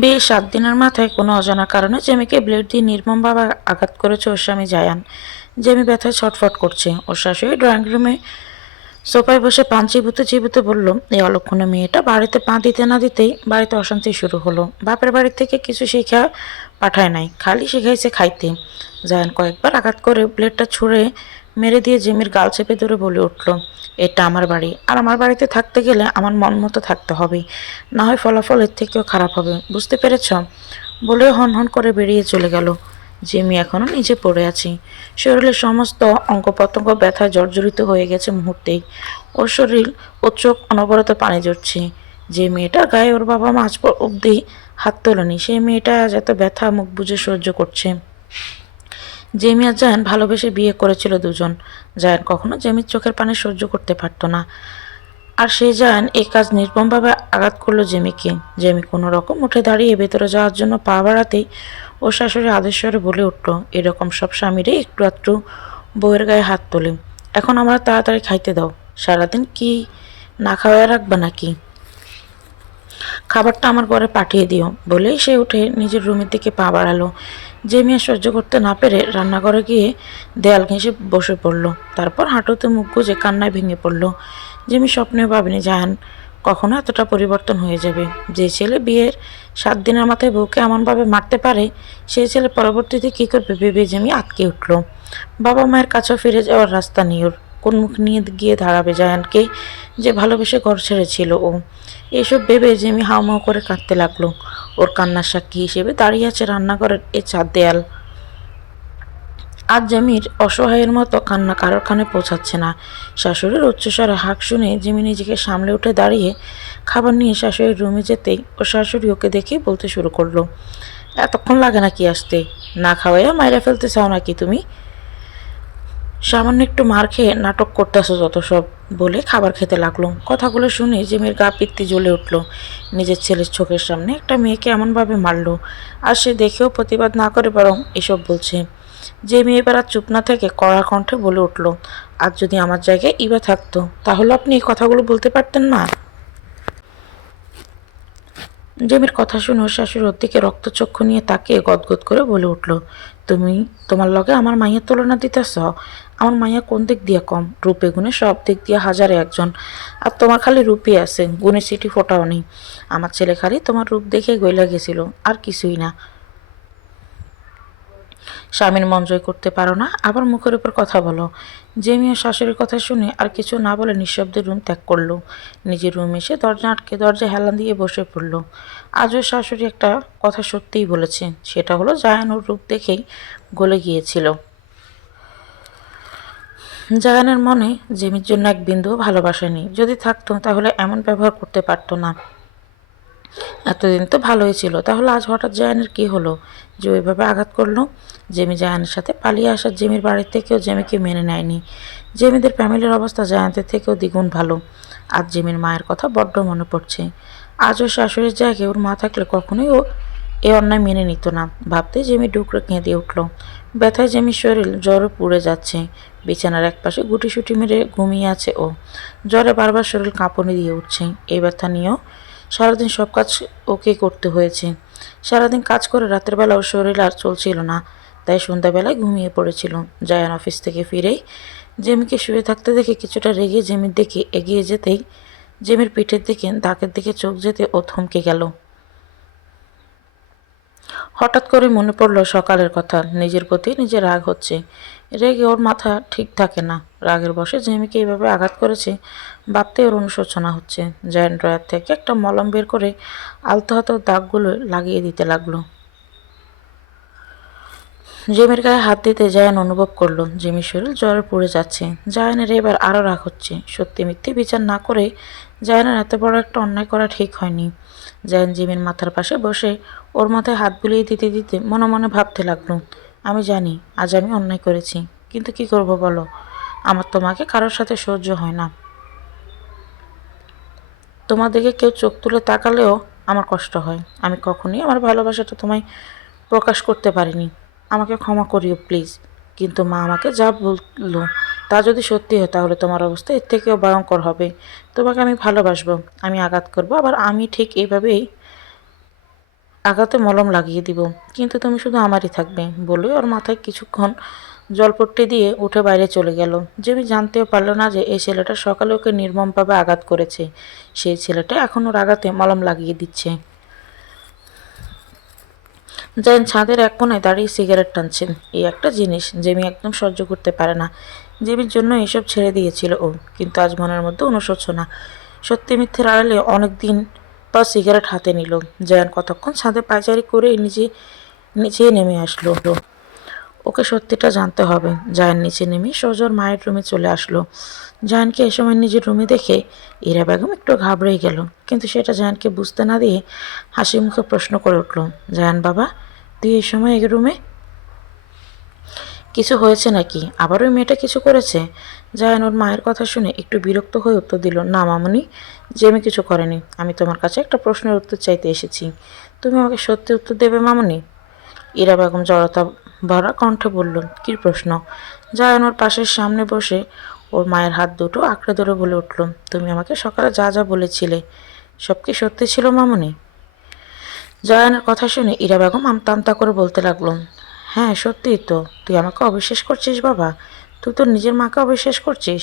বিয়ের ৭ দিনের মাথায় কোনো অজানা কারণে জেমিকে ব্লেড দিয়ে নির্মমভাবে আঘাত করেছে ওর স্বামী জায়ান। জেমি ব্যথায় ছটফট করছে। ওর শাশুড়ি ড্রয়িং রুমে সোফায় বসে পান চিবুতে চিবুতে বলল, এই অলক্ষণে মেয়েটা বাড়িতে পা দিতে না দিতেই বাড়িতে অশান্তি শুরু হলো। বাপের বাড়ি থেকে কিছু শিক্ষা পাঠায় নাই, খালি শিখাইছে খাইতে। জায়ান কয়েকবার আঘাত করে ব্লেডটা ছুঁড়ে মেরে দিয়ে জেমির গাল চেপে ধরে বলে উঠল, এটা আমার বাড়ি, আর আমার বাড়িতে থাকতে গেলে আমার মন মতো থাকতে হবে, না হয় ফলাফল এর থেকেও খারাপ হবে, বুঝতে পেরেছ? বলে হন হন করে বেরিয়ে চলে গেল। জেমি এখনো নিচে পড়ে আছে। শরীরের সমস্ত অঙ্গপ্রত্যঙ্গ ব্যথায় জর্জরিত হয়ে গেছে মুহূর্তেই। ওর শরীর ও চোখ অনবরত পানি ঝরছে। যে মেয়েটার গায়ে ওর বাবা মা আজ অব্দি হাত তোলেনি, সেই মেয়েটা আজ এত ব্যথা মুখ বুজে সহ্য করছে। জেমি আর জায়ান ভালোবেসে বিয়ে করেছিল দুজন। জায়ান কখনো জেমির চোখের পানি সহ্য করতে পারত না, আর সে জায়ান এই কাজ নির্মমভাবে আঘাত করলো জেমিকে। জেমি কোনো রকম উঠে দাঁড়িয়ে ভেতরে যাওয়ার জন্য পা বাড়াতেই ও শাশুড়ি আদেশ্বরে বলে উঠল, এরকম সব স্বামীরে একটু আধটু বউয়ের গায়ে হাত তোলে। এখন আমরা তাড়াতাড়ি খাইতে দাও, সারাদিন কি না খাওয়ায় রাখবা নাকি? খাবারটা আমার ঘরে পাঠিয়ে দিও। বলেই সে উঠে নিজের রুমের দিকে পা বাড়ালো। জেমি আর সহ্য করতে না পেরে রান্নাঘরে গিয়ে দেয়াল ঘেঁষে বসে পড়ল। তারপর হাঁটুতে মুখ গুজে কান্নায় ভেঙে পড়ল। জেমি স্বপ্নেও ভাবেনি জায়ান কখনো এতটা পরিবর্তন হয়ে যাবে। যে ছেলে বিয়ের 7 দিনের মাথায় বউকে এমনভাবে মারতে পারে, সেই ছেলে পরবর্তীতে কী করবে ভেবে জেমি আটকে উঠল। বাবা মায়ের কাছেও ফিরে যাওয়ার রাস্তা নেই ওর। কোন মুখ নিয়ে গিয়ে দাঁড়াবে জায়ানকে, যে ভালোবেসে ঘর ছেড়েছিল ও? এইসব ভেবে জেমি হাউমাউ করে কাঁদতে লাগলো। ওর কান্নার সাক্ষী হিসেবে দাঁড়িয়ে আছে রান্নাঘরের এই 4 দেয়াল। আজ জেমির অসহায়ের মতো কান্না কারোর কানে পৌঁছাচ্ছে না। শাশুড়ির উচ্চস্বরে হাঁক শুনে জেমি নিজেকে সামলে উঠে দাঁড়িয়ে খাবার নিয়ে শাশুড়ির রুমে যেতেই ও শাশুড়ি ওকে দেখেই বলতে শুরু করলো, এতক্ষণ লাগে নাকি আসতে? না খাওয়াইয়া মাইরা ফেলতে চাও নাকি তুমি? সামান্য একটু মার খেয়ে নাটক করতেছো যত সব, বলে খাবার খেতে লাগলো। কথাগুলো শুনে জেমির গা পিত্তি জ্বলে উঠল। নিজের ছেলের চোখের সামনে একটা মেয়েকে এমনভাবে মারলো, আর সে দেখেও প্রতিবাদ না করে বরং এসব বলছে। জেমি এবার আর চুপ না থেকে কড়া কণ্ঠে বলে উঠল, আজ যদি আমার জায়গায় ইবা থাকতো তাহলে আপনি এই কথাগুলো বলতে পারতেন না? জেমির কথা শুনে ওর শাশুড়ি ওর দিকে রক্তচক্ষু নিয়ে তাকিয়ে গদগদ করে বলে উঠল, তুমি তোমার লগে আমার মাইয়ের তুলনা দিতেছ? আমার মাইয়া কোন দিক দিয়ে কম? রূপে গুণে সব দিক দিয়ে হাজারে একজন, আর তোমার খালি রূপই আছে, গুণে সিটি ফোটাও নেই। আমার ছেলে খালি তোমার রূপ দেখে গইলা গেছিল, আর কিছুই না। স্বামীর মন জয় করতে পারো না, আবার মুখের উপর কথা বলো। জেমি ও শাশুড়ির কথা শুনে আর কিছু না বলে নিঃশব্দে রুম ত্যাগ করলো। নিজের রুম এসে দরজা আটকে দরজা হেলান দিয়ে বসে পড়ল। আজও শাশুড়ি একটা কথা সত্যিই বলেছে, সেটা হলো জায়ান ওর রূপ দেখেই গলে গিয়েছিল। জায়ানের মনে জেমির জন্য এক বিন্দুও ভালোবাসা নেই। যদি থাকতো তাহলে এমন ব্যবহার করতে পারতো না। এতদিন তো ভালোই ছিল, তাহলে আজ হঠাৎ জায়ানের কি হলো যে ওইভাবে আঘাত করলো? জেমি জায়ানের সাথে পালিয়ে আসা জেমির বাড়ির থেকেও জেমিকে মেনে নেয়নি। জেমিদের ফ্যামিলির অবস্থা জায়ানদের থেকেও দ্বিগুণ ভালো। আজ জেমির মায়ের কথা বড্ড মনে পড়ছে। আজ ওর শাশুড়ির জায়গায় ওর মা থাকলে কখনোই ও এ অন্যায় মেনে নিত না। ভাবতে জেমি ডুকরে কেঁদে উঠল। ব্যথায় জেমির শরীর জ্বরে পুড়ে যাচ্ছে। বিছানার একপাশে গুটিসুটি মেরে ঘুমিয়ে আছে ও। জ্বরে বারবার শরীর কাঁপুনি দিয়ে উঠছে। এই ব্যথা নিয়েও সারাদিন সব কাজ ওকে করতে হয়েছে। সারাদিন কাজ করে রাতের বেলা ওর শরীর আর চলছিল না, তাই সন্ধ্যাবেলায় ঘুমিয়ে পড়েছিল। জায়ান অফিস থেকে ফিরেই জেমিকে শুয়ে থাকতে দেখে কিছুটা রেগে জেমির দিকে এগিয়ে যেতেই জেমির পিঠের দিকে দাগের দিকে চোখ যেতে ও থমকে গেল। হঠাৎ করে মনে পড়ল সকালের কথা। নিজের প্রতি নিজের রাগ হচ্ছে। রেগে ওর মাথা ঠিক থাকে না। রাগের বশে জেমিকে এইভাবে আঘাত করেছে ভাবতে ওর অনুশোচনা হচ্ছে। জায়ান ড্রয়ার থেকে একটা মলম বের করে আলতো হাতে দাগগুলো লাগিয়ে দিতে লাগলো। জেমির গায়ে হাত দিতে জায়ান অনুভব করলো জেমির শরীর জ্বরে পুড়ে যাচ্ছে। জায়ানের এবার আরও রাগ হচ্ছে। সত্যি মিথ্যে বিচার না করে জায়ানের এত বড় একটা অন্যায় করা ঠিক হয়নি। জায়ান জিমির মাথার পাশে বসে ওর মাথায় হাত বুলিয়ে দিতে দিতে মনে মনে ভাবতে লাগলো, আমি জানি আজ আমি অন্যায় করেছি, কিন্তু কি করব বলো? আমার তোমাকে কারোর সাথে সহ্য হয় না। তোমার দিকে কেউ চোখ তুলে তাকালেও আমার কষ্ট হয়। আমি কখনোই আমার ভালোবাসাটা তোমায় প্রকাশ করতে পারিনি। আমাকে ক্ষমা করিও প্লিজ। কিন্তু মা আমাকে যা বলল তা যদি সত্যি হয় তাহলে তোমার অবস্থা এর থেকেও ভয়ঙ্কর হবে। তোমাকে আমি ভালোবাসবো, আমি আঘাত করব, আবার আমি ঠিক এইভাবেই আঘাতে মলম লাগিয়ে দিব, কিন্তু তুমি শুধু আমারই থাকবে বলে ওর মাথায় কিছুক্ষণ জলপট্টি দিয়ে উঠে বাইরে চলে গেল। জেমি জানতেও পারল না যে এই ছেলেটা সকালে ওকে নির্মমভাবে আঘাত করেছে, সেই ছেলেটা এখন ওর আঘাতে মলম লাগিয়ে দিচ্ছে। জায়ান ছাদের এক কোণায় দাঁড়িয়ে সিগারেট টানছেন। এই একটা জিনিস জেমি একদম সহ্য করতে পারে না। জেমির জন্য এসব ছেড়ে দিয়েছিল ও, কিন্তু আজ মনের মধ্যে অনুশোচনা। সত্যি মিথ্যের আড়ালে অনেক দিন পর সিগারেট হাতে নিল। জায়ান কতক্ষণ ছাদে পায়চারি করে নিচে নেমে আসলো। ওকে সত্যিটা জানতে হবে। জায়ান নিচে নেমে সোজা ওর মায়ের রুমে চলে আসলো। জায়ানকে এ সময় নিজের রুমে দেখে ইরা বেগম একটু ঘাবড়েই গেল, কিন্তু সেটা জায়ানকে বুঝতে না দিয়ে হাসি মুখে প্রশ্ন করে উঠল, জায়ান বাবা, তুই এই সময় এই রুমে? কিছু হয়েছে নাকি? আবার ওই মেয়েটা কিছু করেছে? জায়ান ওর মায়ের কথা শুনে একটু বিরক্ত হয়ে উত্তর দিল, না মামুনি, জেমি কিছু করেনি। আমি তোমার কাছে একটা প্রশ্নের উত্তর চাইতে এসেছি। তুমি আমাকে সত্যি উত্তর দেবে মামুনি? ইরা বেগম জড়তা ভরা কণ্ঠে বলল, কী প্রশ্ন? জায়ান ওর পাশের সামনে বসে ওর মায়ের হাত দুটো আঁকড়ে ধরে বলে উঠল, তুমি আমাকে সকালে যা যা বলেছিলে সব কি সত্যি ছিল মামুনি? জায়ানের কথা শুনে ইরা বেগম আমতা আমতা করে বলতে লাগলো, হ্যাঁ সত্যিই তো। তুই আমাকে অবিশ্বাস করছিস বাবা? তুই তোর নিজের মাকে অবিশ্বাস করছিস?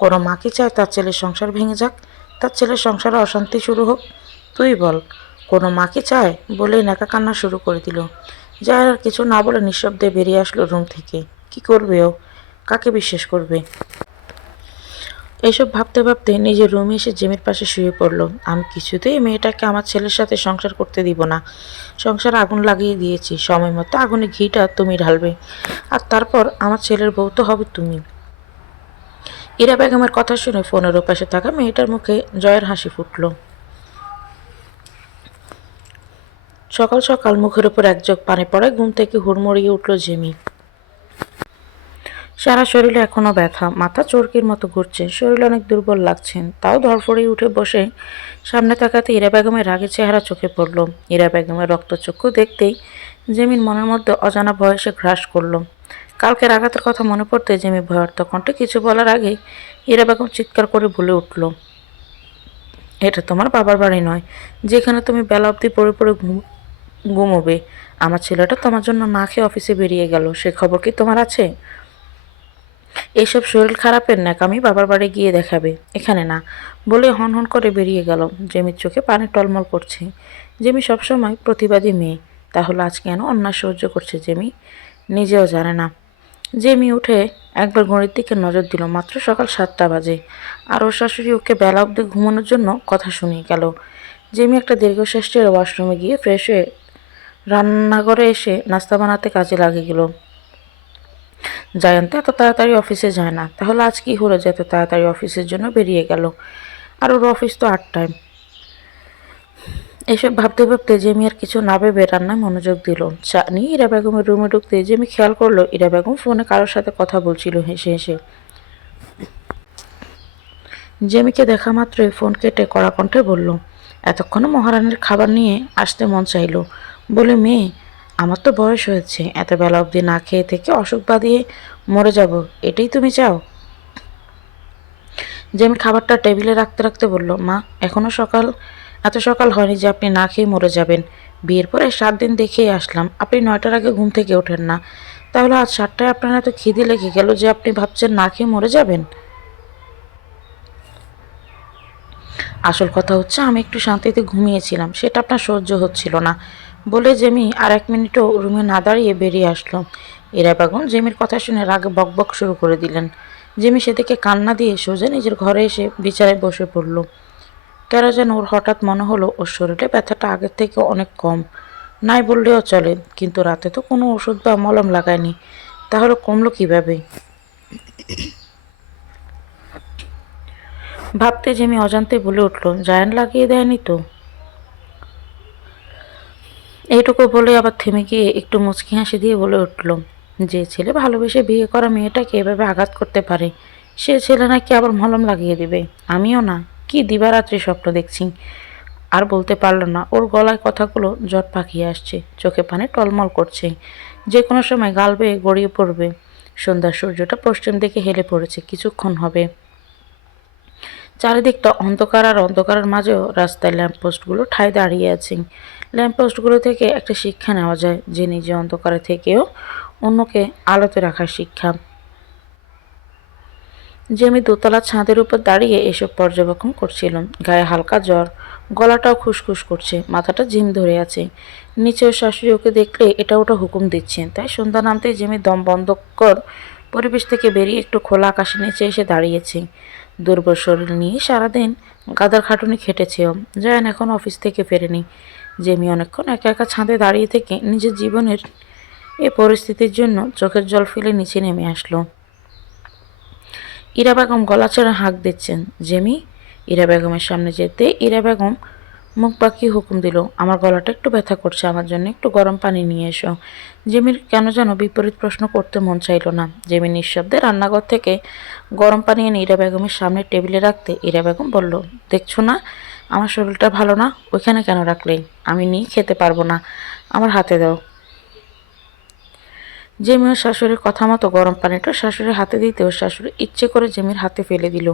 কোনো মা কি চায় তার ছেলের সংসার ভেঙে যাক, তার ছেলের সংসারে অশান্তি শুরু হোক? তুই বল, কোনো মা কি চায়? বলেই নাকা কান্না শুরু করে দিল। জায়ান আর কিছু না বলে নিঃশব্দে বেরিয়ে আসলো রুম থেকে। কি করবে ও? কাকে বিশ্বাস করবে? এসব ভাবতে ভাবতে নিজের রুমে এসে জেমির পাশে শুয়ে পড়ল। আমি কিছুতেই মেয়েটাকে আমার ছেলের সাথে সংসার করতে দিব না। সংসার আগুন লাগিয়ে দিয়েছি, সময় মতো আগুনে ঘিটা তুমি ঢালবে, আর তারপর আমার ছেলের বউ তো হবে তুমি। ইরা বেগমের কথা শুনে ফোনের ওপাশে থাকা মেয়েটার মুখে জয়ের হাসি ফুটল। সকাল সকাল মুখের উপর এক জগ পানি পড়ায় ঘুম থেকে হুড়মুড়িয়ে উঠল জেমি। সারা শরীরে এখনো ব্যথা, মাথা চরকির মতো ঘুরছে, শরীর অনেক দুর্বল লাগছে। তাও ধরফড়িয়ে উঠে বসে সামনে তাকাতে ইরা বেগমের রাগের চেহারা চোখে পড়ল। ইরা বেগমের রক্তচক্ষু দেখতেই জেমির মনের মধ্যে অজানা ভয় এসে গ্রাস করল। কালকের আঘাতের কথা মনে পড়তে জেমি ভয়ার্ত কণ্ঠে কিছু বলার আগেই ইরা বেগম চিৎকার করে বলে উঠল, এটা তোমার বাবার বাড়ি নয় যেখানে তুমি বেলা অবধি পড়ে পড়ে ঘুমোবে। আমার ছেলেটা তোমার জন্য না খেয়ে অফিসে বেরিয়ে গেল, সে খবর কি তোমার আছে? এইসব শরীর খারাপের ন্যাকামি বাবার বাড়ি গিয়ে দেখাবে, এখানে না। বলে হন হন করে বেরিয়ে গেল। জেমির চোখে পানি টলমল করছে। জেমি সবসময় প্রতিবাদী মেয়ে, তাহলে আজ কেন অন্যায় সহ্য করছে জেমি? নিজেও জানে না। জেমি উঠে একবার ঘড়ির দিকে নজর দিল, মাত্র সকাল 7টা বাজে, আর ওর শাশুড়ি ওকে বেলা অবধি ঘুমানোর জন্য কথা শুনিয়ে গেল। জেমি একটা দীর্ঘশ্বাস ছেড়ে ওয়াশরুমে গিয়ে ফ্রেশ হয়ে রান্নাঘরে এসে নাস্তা বানাতে কাজে লাগে গেল। জায়ান তো এত তাড়াতাড়ি অফিসে যায় না, তাহলে আজ কি হলো যে এত তাড়াতাড়ি অফিসের জন্য বেরিয়ে গেল? আর ওর অফিস তো 8টায়। এসব ভাবতে ভাবতে জেমি আর কিছু না ভেবে রান্নায় মনোযোগ দিল। চা নিয়ে ইরা বেগমের রুমে ঢুকতে জেমি খেয়াল করলো ইরা বেগম ফোনে কারোর সাথে কথা বলছিল হেসে হেসে। জেমিকে দেখা মাত্রই ফোন কেটে কড়া কণ্ঠে বলল, এতক্ষণে মহারানীর খাবার নিয়ে আসতে মন চাইল বলে, মেয়ে, আমার তো বয়স হয়েছে, এত বেলা অবধি না খেয়ে থেকে অসুখ বাঁধিয়ে মরে যাব, এটাই তুমি চাও? জেমি খাবারটা টেবিলে রাখতে রাখতে বলল, মা, এত সকাল হয়নি যে আপনি না খেয়ে মরে যাবেন। বিয়ের পরে 7 দিন দেখেই আসলাম আপনি 9টার আগে ঘুম থেকে ওঠেন না, তাহলে আজ 7টায় আপনার এত খিদে লেগে গেল যে আপনি ভাবছেন না খেয়ে মরে যাবেন? আসল কথা হচ্ছে আমি একটু শান্তিতে ঘুমিয়েছিলাম, সেটা আপনার সহ্য হচ্ছিল না। বলে জেমি আর 1 মিনিটও রুমে না দাঁড়িয়ে বেরিয়ে আসলো। এরা বেগম জেমির কথা শুনে রাগে বকবক শুরু করে দিলেন। জেমি সেদিকে কান্না দিয়ে সোজা নিজের ঘরে এসে বিছানায় বসে পড়ল। কেন যেন ওর হঠাৎ মনে হলো ওর শরীরে ব্যথাটা আগের থেকে অনেক কম। নাই বললেও চলে, কিন্তু রাতে তো কোনো ওষুধ বা মলম লাগায়নি, তাহলে কমলো কীভাবে? ভাবতে জেমি অজান্তে বলে উঠল, জায়ান লাগিয়ে দেয়নি তো? এইটুকু বলে আবার থেমে গিয়ে একটু মুচকি হাসি দিয়ে বলে উঠল, যে ছেলে ভালোবেসে বিয়ে করা মেয়েটাকে এভাবে আঘাত করতে পারে সে ছেলে নাকি আবার মলম লাগিয়ে দেবে? আমিও না, কি দিবারাত্রি স্বপ্ন দেখছি। আর বলতে পারল না, ওর গলায় কথাগুলো জট পাকিয়ে আসছে, চোখে পানি টলমল করছে, যে কোনো সময় গাল বেয়ে গড়িয়ে পড়বে। সন্ধ্যার সূর্যটা পশ্চিম দিকে হেলে পড়েছে, কিছুক্ষণ হবে। চারিদিকটা অন্ধকার, আর অন্ধকারের মাঝেও রাস্তায় ল্যাম্পপোস্টগুলো ঠায় দাঁড়িয়ে আছে। ল্যাম্পপোস্টগুলো থেকে একটা শিক্ষা নেওয়া যায়, যে নিজে অন্ধকারে থেকেও অন্যকে আলোতে রাখার শিক্ষা। জেমি দোতলা ছাদের উপর দাঁড়িয়ে এসব পর্যবেক্ষণ করছিল। গায়ে হালকা জ্বর, গলাটাও খুসখুস করছে, মাথাটা ঝিম ধরে আছে। নিচে ওর শাশুড়ি ওকে দেখলে এটা ওটা হুকুম দিচ্ছেন, তাই সন্ধ্যা নামতেই জেমি দম বন্ধ কর পরিবেশ থেকে বেরিয়ে একটু খোলা আকাশের নিচে এসে দাঁড়িয়েছে। দুর্বল শরীর নিয়ে সারাদিন গাদার খাটুনি খেটেছেও। জায়ান এখন অফিস থেকে ফেরেনি। জেমি অনেকক্ষণ একা একা ছাদে দাঁড়িয়ে থেকে নিজের জীবনের এই পরিস্থিতির জন্য চোখের জল ফেলে নিচে নেমে আসলো। ইরা বেগম গলা ছেড়ে হাঁক দিচ্ছেন। জেমি ইরা বেগমের সামনে যেতে ইরা বেগম মুখ বাঁকিয়ে হুকুম দিল, আমার গলাটা একটু ব্যথা করছে, আমার জন্য একটু গরম পানি নিয়ে এসো। জেমির কেন যেন বিপরীত প্রশ্ন করতে মন চাইল না। জেমি নিঃশব্দে রান্নাঘর থেকে গরম পানি এনে ইরা বেগমের সামনে টেবিলে রাখতে ইরা বেগম বলল, দেখছো না আমার শরীরটা ভালো না, ওইখানে কেন রাখলে? আমি নিয়ে খেতে পারবো না, আমার হাতে দাও। জেমি ওর শাশুড়ির কথা মতো গরম পানিটা শাশুড়ির হাতে দিতে ওর শাশুড়ি ইচ্ছে করে জেমির হাতে ফেলে দিল।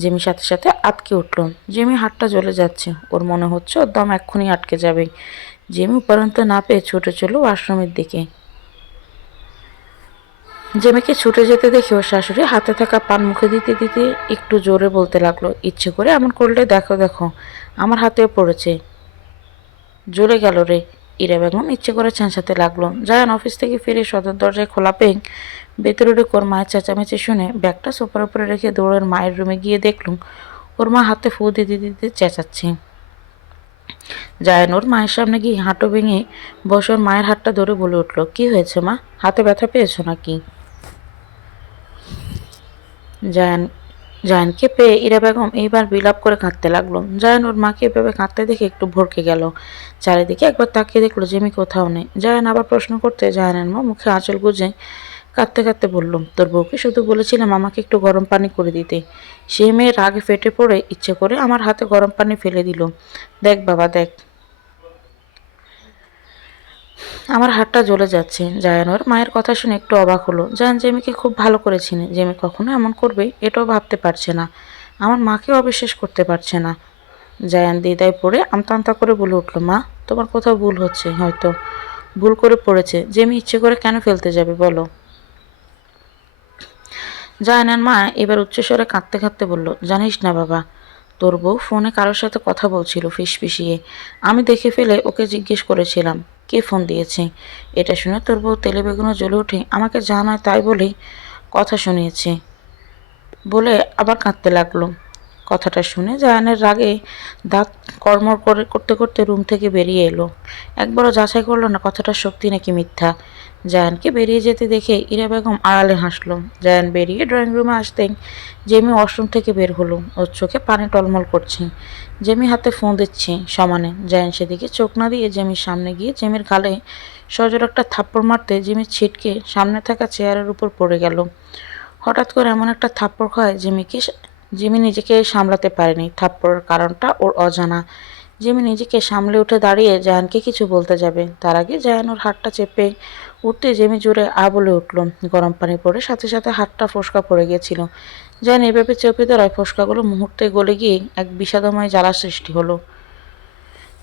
জেমি সাথে সাথে আটকে উঠল। জেমি হাতটা জ্বলে যাচ্ছে, ওর মনে হচ্ছে ওর দম এক্ষুনি আটকে যাবে। জেমি উপরন্ত না পেয়ে ছুটে চলল ওয়াশরুমের দিকে। জেমিকে ছুটে যেতে দেখে ওর শাশুড়ি হাতে থাকা পান মুখে দিতে দিতে একটু জোরে বলতে লাগলো, ইচ্ছে করে এমন করলে দেখো দেখো আমার হাতেও পড়েছে, জ্বলে গেল রে। ইরা বেগম ইচ্ছে করে চেঁচাতে লাগলো। জায়ান অফিস থেকে ফিরে সদর দরজায় খোলা পেয়ে ভেতরে ঢুকে ওর মায়ের চেঁচামেচি শুনে ব্যাগটা সোফার উপরে রেখে দৌড়ের মায়ের রুমে গিয়ে দেখলুম ওর মা হাতে ফু দিতে দিতে চেঁচাচ্ছে। জায়ান ওর মায়ের সামনে গিয়ে হাঁটু ভেঙে বসে ওর মায়ের হাতটা ধরে বলে উঠল, কি হয়েছে মা, হাতে ব্যথা পেয়েছো নাকি? জায়ান জায়ানকে পেয়ে ইরা বেগম এইবার বিলাপ করে কাঁদতে লাগলো। জায়ান ওর মাকে এভাবে কাঁদতে দেখে একটু ভড়কে গেল। চারিদিকে একবার তাকিয়ে দেখলো জেমি কোথাও নেই। জায়ান আবার প্রশ্ন করতে জায়ানের মা মুখে আঁচল গুজে কাঁদতে কাঁদতে বলল, তোর বউকে শুধু বলেছিলাম আমাকে একটু গরম পানি করে দিতে, সে মেয়ে রাগে ফেটে পড়ে ইচ্ছে করে আমার হাতে গরম পানি ফেলে দিল। দেখ বাবা দেখ, আমার হাতটা জ্বলে যাচ্ছে। জায়ান ওর মায়ের কথা শুনে একটু অবাক হলো। জায়ান জেমিকে খুব ভালো করে চিনে, জেমি কখনো এমন করবে এটাও ভাবতে পারছে না। আমার মাকেও অবিশ্বাস করতে পারছে না। জায়ান দ্বিধায় পড়ে আমতা আমতা করে বলে উঠল, মা তোমার কোথাও ভুল হচ্ছে, হয়তো ভুল করে পড়েছে, জেমি ইচ্ছে করে কেন ফেলতে যাবে বলো? জায়ানের মা এবার উচ্চস্বরে কাঁদতে কাঁদতে বলল, জানিস না বাবা, তোর বউ ফোনে কারোর সাথে কথা বলছিল ফিসফিসিয়ে, আমি দেখে ফেলে ওকে জিজ্ঞেস করেছিলাম কে ফোন দিয়েছে। এটা শুনে তোর বউ তেলে বেগুনে জ্বলে উঠে আমাকে যা নয় তাই বলে কথা শুনিয়েছে বলে আবার কাঁদতে লাগলো। কথাটা শুনে জায়ানের রাগে দাঁত কড়মড় করে করতে করতে রুম থেকে বেরিয়ে এলো। একবারও যাচাই করলো না কথাটা সত্যি নাকি মিথ্যা। জায়ানকে বেরিয়ে যেতে দেখে ইরা বেগম আড়ালে হাসলো। জায়ান বেরিয়ে ড্রয়িং রুমে আসতেই জেমি ওয়াশরুম থেকে বের হলো। ওর চোখে পানি টলমল করছে। জেমি হাতে ফোন দিচ্ছে সমানে। জায়ান সেদিকে চোখ না দিয়ে জেমির সামনে গিয়ে জেমির গালে সজোর একটা থাপ্পড় মারতে জেমির ছিটকে সামনে থাকা চেয়ারের উপর পড়ে গেল। হঠাৎ করে এমন একটা থাপ্পড় খায় জিমি নিজেকে সামলাতে পারেনি। থাপ্পড়ের কারণটা ওর অজানা। জিমি নিজেকে সামলে উঠে দাঁড়িয়ে জায়ানকে কিছু বলতে যাবে, তার আগে জায়ান ওর হাতটা চেপে উঠতে জেমি জোরে আ বলে উঠল। গরম পানি পড়ে সাথে সাথে হাতটা ফোসকা পড়ে গিয়েছিল। জায়ান এভাবে চেপে ধরায় ফোসকাগুলো মুহূর্তে গলে গিয়ে এক বিষাদময় জ্বালার সৃষ্টি হলো।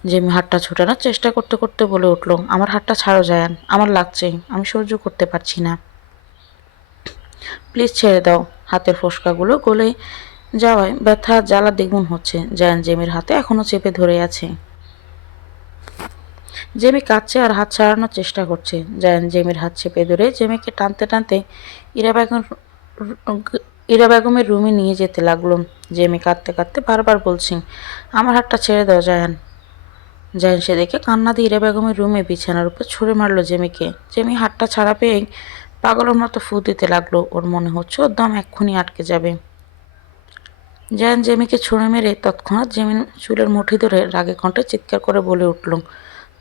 জেমি হাতটা ছুটানোর চেষ্টা করতে করতে বলে উঠল, আমার হাতটা ছাড়ো জায়ান, আমার লাগছে, আমি সহ্য করতে পারছি না, প্লিজ ছেড়ে দাও। হাতের ফোসকাগুলো গলে যাওয়ায় ব্যথা জ্বালা দ্বিগুণ হচ্ছে। জায়ান জেমির হাতে এখনো চেপে ধরে আছে। জেমি কাঁদছে আর হাত ছাড়ানোর চেষ্টা করছে। জায়ান জেমির হাত চেপে ধরে জেমিকে টানতে টানতে ইরা বেগম ইরা বেগমের রুমে নিয়ে যেতে লাগলো। জেমি কাঁদতে কাঁদতে বারবার বলছি, আমার হাতটা ছেড়ে দাও জায়ান। জায়ান সেদিকে কান্না দিয়ে ইরা বেগমের রুমে বিছানার উপর ছুঁড়ে মারলো জেমিকে। জেমি হাতটা ছাড়া পেয়ে পাগলের মতো ফু দিতে লাগলো। ওর মনে হচ্ছে ওর দম এক্ষুনি আটকে যাবে। জায়ান জেমিকে ছুঁড়ে মেরে তৎক্ষণাৎ জেমির চুলের মুঠি ধরে রাগে কণ্ঠে চিৎকার করে বলে উঠল,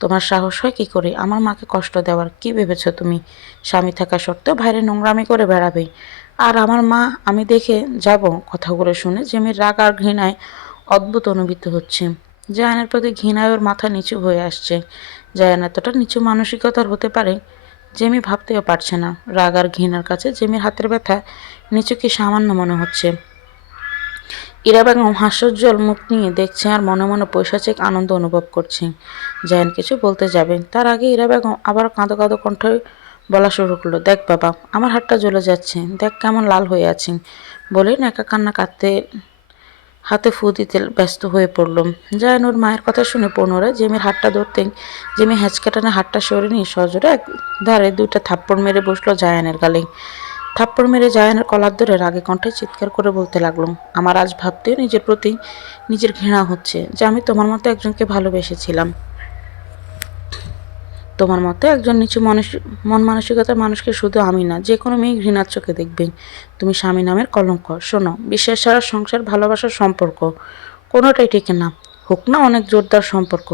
তোমার সাহস হয় কি করে আমার মাকে কষ্ট দেওয়ার? কি ভেবেছ তুমি স্বামী থাকা সত্ত্বেও বাইরে নোংরামি করে বেড়াবে? আর আমার মা আমি দেখে যাব? কথাগুলো শুনে জেমির রাগ আর ঘৃণায় অদ্ভুত অনুভূত হচ্ছে। জায়ানের প্রতি ঘৃণায় ওর মাথা নিচু হয়ে আসছে। জায়ান এতটা নিচু মানসিকতার হতে পারে জেমি ভাবতেও পারছে না। রাগ আর ঘৃণার কাছে জেমির হাতের ব্যথা নিচু কি সামান্য মনে হচ্ছে। ইরা বেগম হাস্যোজ্জ্বল মুখ নিয়ে দেখছে আর মনে মনে পৈশাচিক আনন্দ অনুভব করছে। জায়ান কিছু বলতে যাবে, তার আগে ইরা বেগম আবার কাঁদো কাঁদো কণ্ঠে বলা শুরু করলো, দেখ বাবা, আমার হাতটা জ্বলে যাচ্ছে, দেখ কেমন লাল হয়ে আছি। বলে নেকা কান্না কাঁদতে হাতে ফু দিতে ব্যস্ত হয়ে পড়ল। জায়ান ওর মায়ের কথা শুনে পুনরায় জেমির হাতটা ধরতেই জেমি হ্যাঁচকাটানে হাতটা সরে নিয়ে সজোরে এক ধারে দুইটা থাপ্পড় মেরে বসলো জায়ানের গালে। থাপ্পড় মেরে জায়ানের কলার ধরে রাগে কণ্ঠে চিৎকার করে বলতে লাগলো, আমার আজ ভাবতেও নিজের প্রতি নিজের ঘৃণা হচ্ছে যে আমি তোমার মতো একজনকে ভালোবেসেছিলাম। তোমার মতো একজন নিচু মন মানসিকতার মানুষকে শুধু আমি না, যে কোনো মেয়ে ঘৃণার চোখে দেখবে। তুমি স্বামী নামের কলঙ্ক। শোনো, বিশ্বাস ছাড়া সংসার, ভালোবাসার সম্পর্ক কোনোটাই টিকে না, হোক না অনেক জোরদার সম্পর্ক।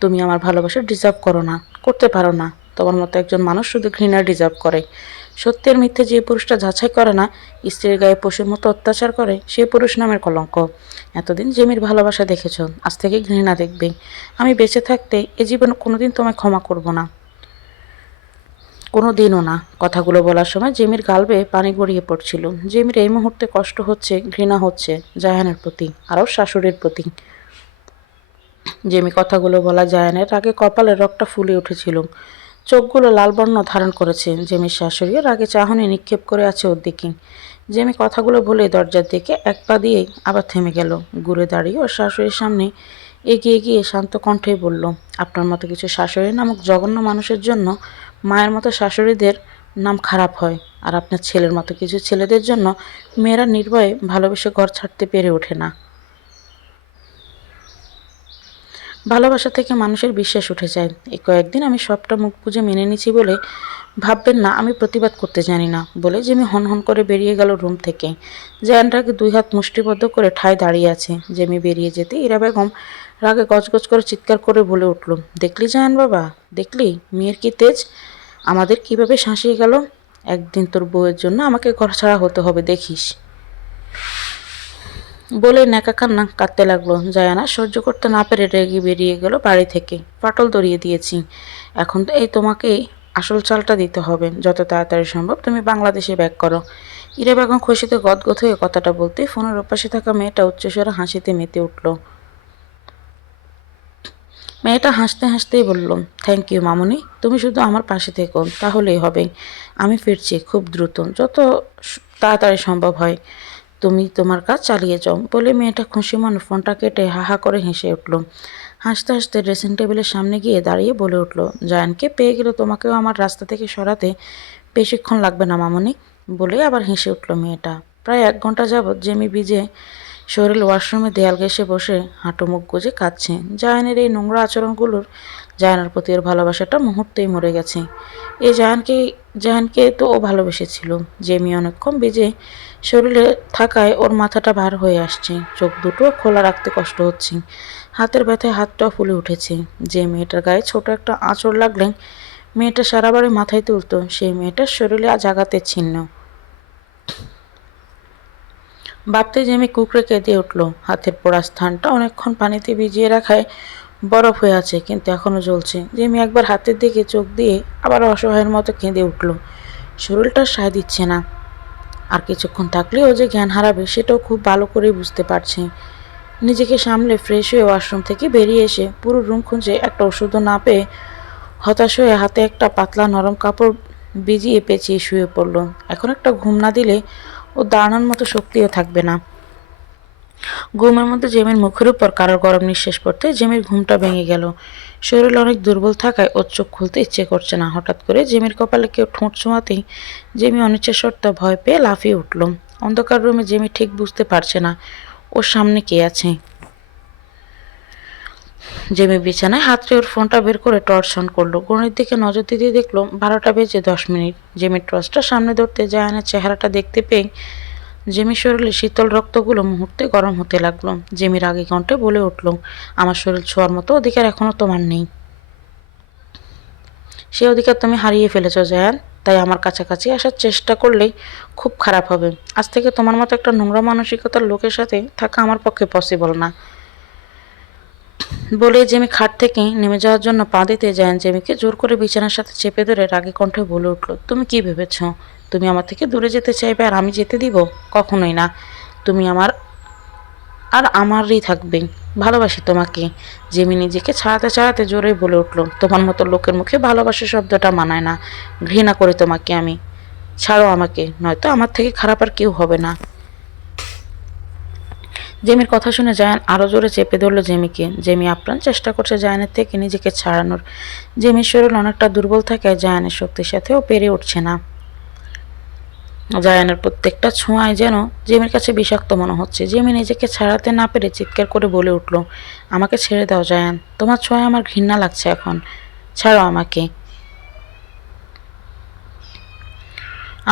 তুমি আমার ভালোবাসা ডিজার্ভ করো না, করতে পারো না। তোমার মতো একজন মানুষ শুধু ঘৃণা ডিজার্ভ করে। সত্যের মিথ্যে যে পুরুষটা যাচাই করে না, স্ত্রীর গায়ে পশুর মতো অত্যাচার করে, সে পুরুষ নামের কলঙ্ক। এতদিন জেমির ভালোবাসা দেখেছ, আজ থেকে ঘৃণা দেখবে। আমি বেঁচে থাকতে এ জীবনে কোনোদিন তোমায় ক্ষমা করব না, কোনো দিনও না। কথাগুলো বলার সময় জেমির গাল বেয়ে পানি গড়িয়ে পড়ছিল। জেমির এই মুহূর্তে কষ্ট হচ্ছে, ঘৃণা হচ্ছে জায়ানের প্রতি, আরও শাশুড়ির প্রতি। জেমি কথাগুলো বলা জায়ানের আগে কপালের রগটা ফুলে উঠেছিল, চোখগুলো লাল বর্ণ ধারণ করেছে। জেমির শাশুড়িও রাগে চাহনি নিক্ষেপ করে আছে ওর দিকে। জেমি কথাগুলো বলে দরজার দিকে এক পা দিয়েই আবার থেমে গেল। ঘুরে দাঁড়িয়ে ওর শাশুড়ির সামনে এগিয়ে গিয়ে শান্ত কণ্ঠেই বলল, আপনার মতো কিছু শাশুড়ি নামক জঘন্য মানুষের জন্য মায়ের মতো শাশুড়িদের নাম খারাপ হয়, আর আপনার ছেলের মতো কিছু ছেলেদের জন্য মেয়েরা নির্ভয়ে ভালোবেসে ঘর ছাড়তে পেরে ওঠে না। ভালোবাসা থেকে মানুষের বিশ্বাস উঠে যায়। এই কয়েকদিন আমি সবটা মুখ বুজে মেনে নিছি বলে ভাববেন না আমি প্রতিবাদ করতে জানি না। বলে জেমি হনহন করে বেরিয়ে গেল রুম থেকে। জায়ানটাকে দুই হাত মুষ্টিবদ্ধ করে ঠায় দাঁড়িয়ে আছে। জেমি বেরিয়ে যেতে ইরা বেগম রাগে গজগজ করে চিৎকার করে বলে উঠল, দেখলি জায়ান বাবা, দেখলি মেয়ের কি তেজ, আমাদের কিভাবে শাঁসিয়ে গেল। একদিন তোর বউয়ের জন্য আমাকে ঘর ছাড়া হতে হবে, দেখিস। বলে ন্যাকা কান্না কাঁদতে লাগলো। জায়ানা সহ্য করতে না পেরে রেগে বেরিয়ে গেল বাড়ি থেকে। ফাটল ধরিয়ে দিয়েছি, এখন তো এই তোমাকে আসল চালটা দিতে হবে। যত তাড়াতাড়ি সম্ভব তুমি বাংলাদেশে ব্যাক করো। ইরা বেগম খুশিতে গদগদ হয়ে কথাটা বলতে ফোনের ওপাশে থাকা মেয়েটা উচ্চস্বরে হাসিতে মেতে উঠল। মেয়েটা হাসতে হাসতেই বলল, থ্যাংক ইউ মামুনি, তুমি শুধু আমার পাশে থেকো, তাহলেই হবে। আমি ফিরছি খুব দ্রুত, যত তাড়াতাড়ি সম্ভব হয়। তুমি তোমার কাজ চালিয়ে যাও। বলে মেয়েটা খুশি মনে ফোনটা কেটে হা হা করে হেসে উঠল। হাসতে হাসতে ড্রেসিং টেবিলের সামনে গিয়ে দাঁড়িয়ে বলে উঠল, জায়ানকে পেয়ে গেলে তোমাকেও আমার রাস্তা থেকে সরাতে বেশিক্ষণ লাগবে না মামুনি। বলে আবার হেসে উঠল মেয়েটা। প্রায় 1 ঘন্টা যাবৎ জেমি ভিজে শরীর ওয়াশরুমে দেয়াল ঘেঁষে বসে হাঁটু মুখ গুজে কাঁদছে। জায়ানের এই নোংরা আচরণগুলোর জায়ানের প্রতি ওর ভালোবাসাটা মুহূর্তেই মরে গেছে। এই জাহানকে তো ও ভালোবেসেছিল। জেমি অনেকক্ষণ ভিজে শরীরে থাকায় ওর মাথাটা ভার হয়ে আসছে, চোখ দুটো খোলা রাখতে কষ্ট হচ্ছে, হাতের ব্যথায় হাতটাও ফুলে উঠেছে। যে মেয়েটার গায়ে ছোট একটা আঁচড় লাগলে মেয়েটা সারা বাড়ি মাথায় তুলত, সেই মেয়েটার শরীরে আজ আঘাতের চিহ্ন। ভাবতে জেমি কুকড়ে কেঁদে উঠল। হাতের পোড়া স্থানটা অনেকক্ষণ পানিতে ভিজিয়ে রাখায় বরফ হয়ে আছে, কিন্তু এখনো জ্বলছে। জেমি একবার হাতের দিকে চোখ দিয়ে আবার অসহায়ের মতো কেঁদে উঠল। শরীরটা সায় দিচ্ছে না। আর কিছুক্ষণ থাকলে ও যে জ্ঞান হারাবে সেটাও খুব ভালো করেই বুঝতে পারছে। নিজেকে সামলে ফ্রেশ হয়ে ওয়াশরুম থেকে বেরিয়ে এসে পুরো রুম খুঁজে একটা ওষুধও না পেয়ে হতাশ হয়ে হাতে একটা পাতলা নরম কাপড় ভিজিয়ে পেঁচিয়ে শুয়ে পড়ল। এখন একটা ঘুম না দিলে ও দাঁড়ানোর মতো শক্তিও থাকবে না। ঘুমের মধ্যে জেমির মুখের উপর কারোর গরম নিঃশ্বাস পড়তে জেমির ঘুমটা ভেঙে গেল। শরীর অনেক দুর্বল থাকায় ওর চোখ খুলতে ইচ্ছে করছে না। হঠাৎ করে জেমির কপালে কেউ ঠোঁট ছোঁয়াতেই জেমি অনিচ্ছা সত্ত্বেও ভয় পেয়ে লাফিয়ে উঠল। অন্ধকার রুমে জেমি ঠিক বুঝতে পারছে না ওর সামনে কে আছে। জেমি বিছানায় হাতড়ে ওর ফোনটা বের করে টর্চ অন করলো। ঘড়ির দিকে নজর দিতে দেখলো 12টা বেজে 10 মিনিট। জেমির টর্চটা সামনে ধরতে জায়ানের চেহারাটা দেখতে পেয়ে জেমির শরীরে শীতল রক্তগুলো মুহূর্তে গরম হতে লাগলো। জেমির আগে কণ্ঠে বলে উঠল, আমার শরীর ছোঁয়ার মতো অধিকার এখনো তোমার নেই। সে অধিকার তুমি হারিয়ে ফেলেছ জায়ান, তাই আমার কাছাকাছি আসার চেষ্টা করলেই খুব খারাপ হবে। আজ থেকে তোমার মতো একটা নোংরা মানসিকতার লোকের সাথে থাকা আমার পক্ষে পসিবল না। বলে জেমি খাট থেকে নেমে যাওয়ার জন্য পা দিতে জায়ান জেমিকে জোর করে বিছানার সাথে চেপে ধরে রাগে কণ্ঠে বলে উঠল, তুমি কি ভেবেছ তুমি আমার থেকে দূরে যেতে চাইবে আর আমি যেতে দিব? কখনোই না। তুমি আমার আর আমারই থাকবে। ভালোবাসি তোমাকে। জেমি নিজেকে ছাড়াতে ছাড়াতে জোরে বলে উঠল, তোমার মতো লোকের মুখে ভালোবাসা শব্দটা মানায় না। ঘৃণা করি তোমাকে আমি। ছাড়ো আমাকে, নয়তো আমার থেকে খারাপ আর কেউ হবে না। জেমির কথা শুনে জায়ান আরো জোরে চেপে ধরল জেমিকে। জেমি আপ্রাণ চেষ্টা করছে জায়ানের থেকে নিজেকে ছাড়ানোর। জেমির শরীর অনেকটা দুর্বল থাকায় জায়ানের শক্তির সাথেও পেরে উঠছে না। জায়ানের প্রত্যেকটা ছোঁয়ায় যেন জেমির কাছে বিষাক্ত মনে হচ্ছে। জেমি নিজেকে ছাড়াতে না পেরে চিৎকার করে বলে উঠল, আমাকে ছেড়ে দাও জায়ান, তোমার ছোঁয়ায় আমার ঘৃণা লাগছে এখন। ছাড়ো আমাকে।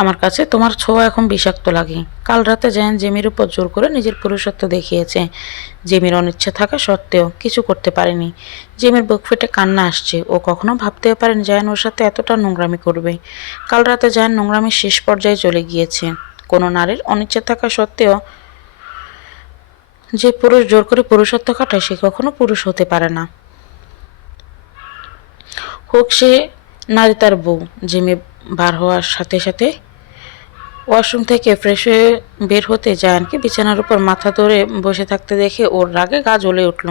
আমার কাছে তোমার ছোঁয়া এখন বিষাক্ত লাগে। কাল রাতে জায়ান জেমির উপর জোর করে নিজের পুরুষত্ব দেখিয়েছে। জেমির অনিচ্ছা থাকা সত্ত্বেও কিছু করতে পারেনি। জেমির বুক ফেটে কান্না আসছে। ও কখনো ভাবতেও পারেনি জায়ান ওর সাথে এতটা নোংরামি করবে। কাল রাতে জায়ান নোংরামির শেষ পর্যায়ে চলে গিয়েছে। কোনো নারীর অনিচ্ছা থাকা সত্ত্বেও যে পুরুষ জোর করে পুরুষত্ব কাটায় সে কখনো পুরুষ হতে পারে না, হোক সে নারী তার বউ। জেমি বার হওয়ার সাথে সাথে ওয়াশরুম থেকে ফ্রেশ হয়ে বের হতে জায়ানকে বিছানার উপর মাথা ধরে বসে থাকতে দেখে ওর রাগে গা জ্বলে উঠল।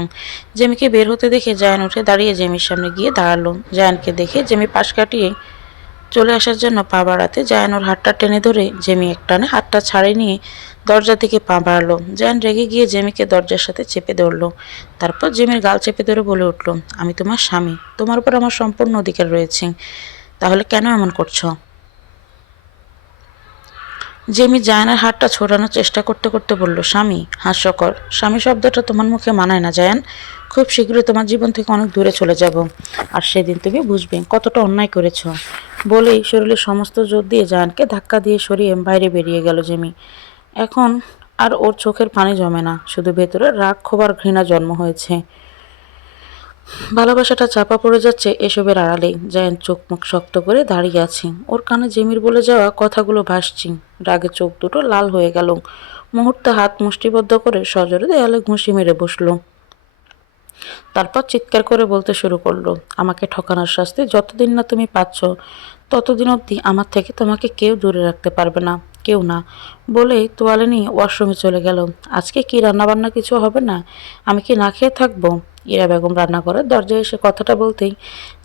জেমিকে বের হতে দেখে জায়ান উঠে দাঁড়িয়ে জেমির সামনে গিয়ে দাঁড়ালো। জায়ানকে দেখে জেমি পাশ কাটিয়ে চলে আসার জন্য পা বাড়াতে জায়ান ওর হাতটা টেনে ধরে জেমি একটানে হাতটা ছাড়িয়ে নিয়ে দরজার দিকে পা বাড়ালো। জায়ান রেগে গিয়ে জেমিকে দরজার সাথে চেপে ধরলো। তারপর জেমির গাল চেপে ধরে বলে উঠল, আমি তোমার স্বামী, তোমার উপর আমার সম্পূর্ণ অধিকার রয়েছে, তাহলে কেন এমন করছো? জেমি জায়ানের হাতটা ছোড়ানোর চেষ্টা করতে করতে বলল, স্বামী? হাস্যকর। স্বামী শব্দটা তোমার মুখে মানায় না জায়ান। খুব শীঘ্রই তোমার জীবন থেকে অনেক দূরে চলে যাব, আর সেদিন তুমি বুঝবে কতটা অন্যায় করেছ। বলেই শরীরের সমস্ত জোর দিয়ে জায়ানকে ধাক্কা দিয়ে সরিয়ে বাইরে বেরিয়ে গেল জেমি। এখন আর ওর চোখের পানি জমে না, শুধু ভেতরে রাগ, ক্ষোভ আর ঘৃণা জন্ম হয়েছে। ভালোবাসাটা চাপা পড়ে যাচ্ছে এসবের আড়ালেই। জায়ান চোখ মুখ শক্ত করে দাঁড়িয়ে আছে। ওর কানে জেমির বলে যাওয়া কথাগুলো ভাসছে। রাগে চোখ দুটো লাল হয়ে গেল। মুহূর্তে হাত মুষ্টিবদ্ধ করে সজোরে দেয়ালে ঘুষি মেরে বসলো। তারপর চিৎকার করে বলতে শুরু করলো, আমাকে ঠকানোর শাস্তি যতদিন না তুমি পাচ্ছ ততদিন অবধি আমার থেকে তোমাকে কেউ দূরে রাখতে পারবে না, কেউ না। বলেই তোয়ালে নিয়ে ওয়াশরুমে চলে গেল। আজকে কি রান্নাবান্না কিছু হবে না? আমি কি না খেয়ে থাকবো? ইরা বেগম রান্নাঘরের দরজায় এসে কথাটা বলতেই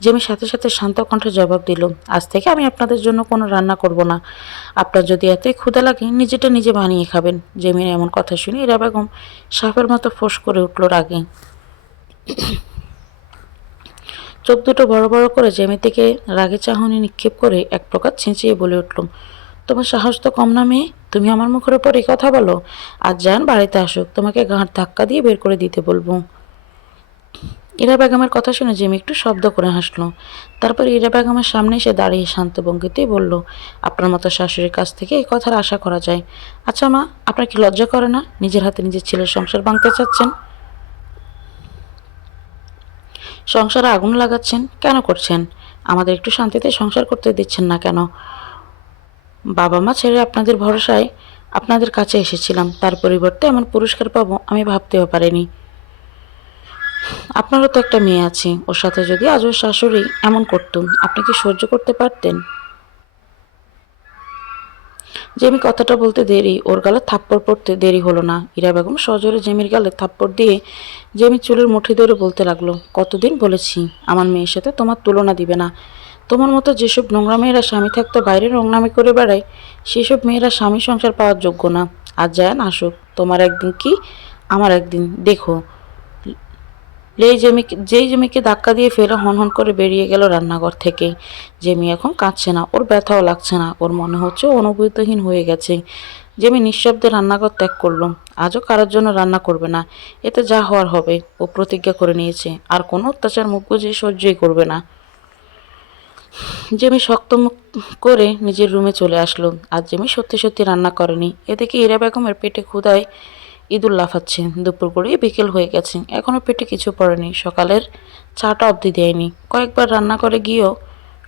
জেমি সাথে সাথে শান্ত কণ্ঠে জবাব দিল, আজ থেকে আমি আপনাদের জন্য কোনো রান্না করব না। আপনার যদি এতই ক্ষুধা লাগে নিজেটা নিজে বানিয়ে খাবেন। জেমির এমন কথা শুনে ইরা বেগম সাপের মতো ফোঁস করে উঠল রাগে। চোখ দুটো বড় বড় করে জেমির দিকে রাগে চাহনি নিক্ষেপ করে এক প্রকার চেঁচিয়ে বলে উঠল, তোমার সাহস তো কম না মেয়ে, তুমি আমার মুখের ওপর এই কথা বলো? আজ জায়ান বাড়িতে আসুক, তোমাকে ঘাড় ধাক্কা দিয়ে বের করে দিতে বলবো। ইরা বেগমের কথা শুনে জেমি একটু শব্দ করে হাসলো। তারপর ইরা বেগমের সামনে এসে দাঁড়িয়ে শান্ত ভঙ্গিতেই বলল, আপনার মতো শাশুড়ির কাছ থেকে এই কথার আশা করা যায়। আচ্ছা মা, আপনার কি লজ্জা করে না? নিজের হাতে নিজের ছেলের সংসার ভাঙতে চাচ্ছেন, সংসারে আগুন লাগাচ্ছেন, কেন করছেন? আমাদের একটু শান্তিতে সংসার করতে দিচ্ছেন না কেন? বাবা মা ছেড়ে আপনাদের ভরসায় আপনাদের কাছে এসেছিলাম, তার পরিবর্তে এমন পুরস্কার পাবো আমি ভাবতেও পারিনি। আপনারও তো একটা মেয়ে আছে, ওর সাথে যদি আজ ওর শাশুড়ি এমন করতুন আপনি কি সহ্য করতে পারতেন? জেমি কথাটা বলতে দেরি, ওর গালে থাপ্পড় পড়তে দেরি হলো না। ইরা বেগম সজোরে জেমির গালে থাপ্পড় দিয়ে জেমির চুলের মুঠি ধরে বলতে লাগলো, কতদিন বলেছি আমার মেয়ের সাথে তোমার তুলনা দিবে না। তোমার মতো যেসব নোংরা মেয়েরা স্বামী থাকতে বাইরে নোংরামি করে বেড়ায় সেসব মেয়েরা স্বামী সংসার পাওয়ার যোগ্য না। আজ যায় না আসুক, তোমার একদিন কি আমার একদিন দেখো। যেই জেমিকে ধাক্কা দিয়ে ফেলে হনহন করে বেরিয়ে গেল রান্নাঘর থেকে। জেমি এখন কাঁদছে না, ওর ব্যথাও লাগছে না, ওর মনে হচ্ছে অনুভূতিহীন হয়ে গেছে। জেমি নিঃশব্দে রান্নাঘর ত্যাগ করলো। আজও কারোর জন্য রান্না করবে না, এতে যা হওয়ার হবে। ও প্রতিজ্ঞা করে নিয়েছে আর কোনো অত্যাচার মুখ বুঝে সহ্যই করবে না। জেমি শক্ত মুখ করে নিজের রুমে চলে আসলো। আজ জেমি সত্যি সত্যি রান্না করেনি। এদিকে ইরা বেগমের পেটে ক্ষুধায় ইঁদুর লাফাচ্ছে। দুপুর গড়িয়ে বিকেল হয়ে গেছে, এখনো পেটে কিছু পড়েনি। সকালের চাটা অবধি দেয়নি। কয়েকবার রান্না করে গিয়েও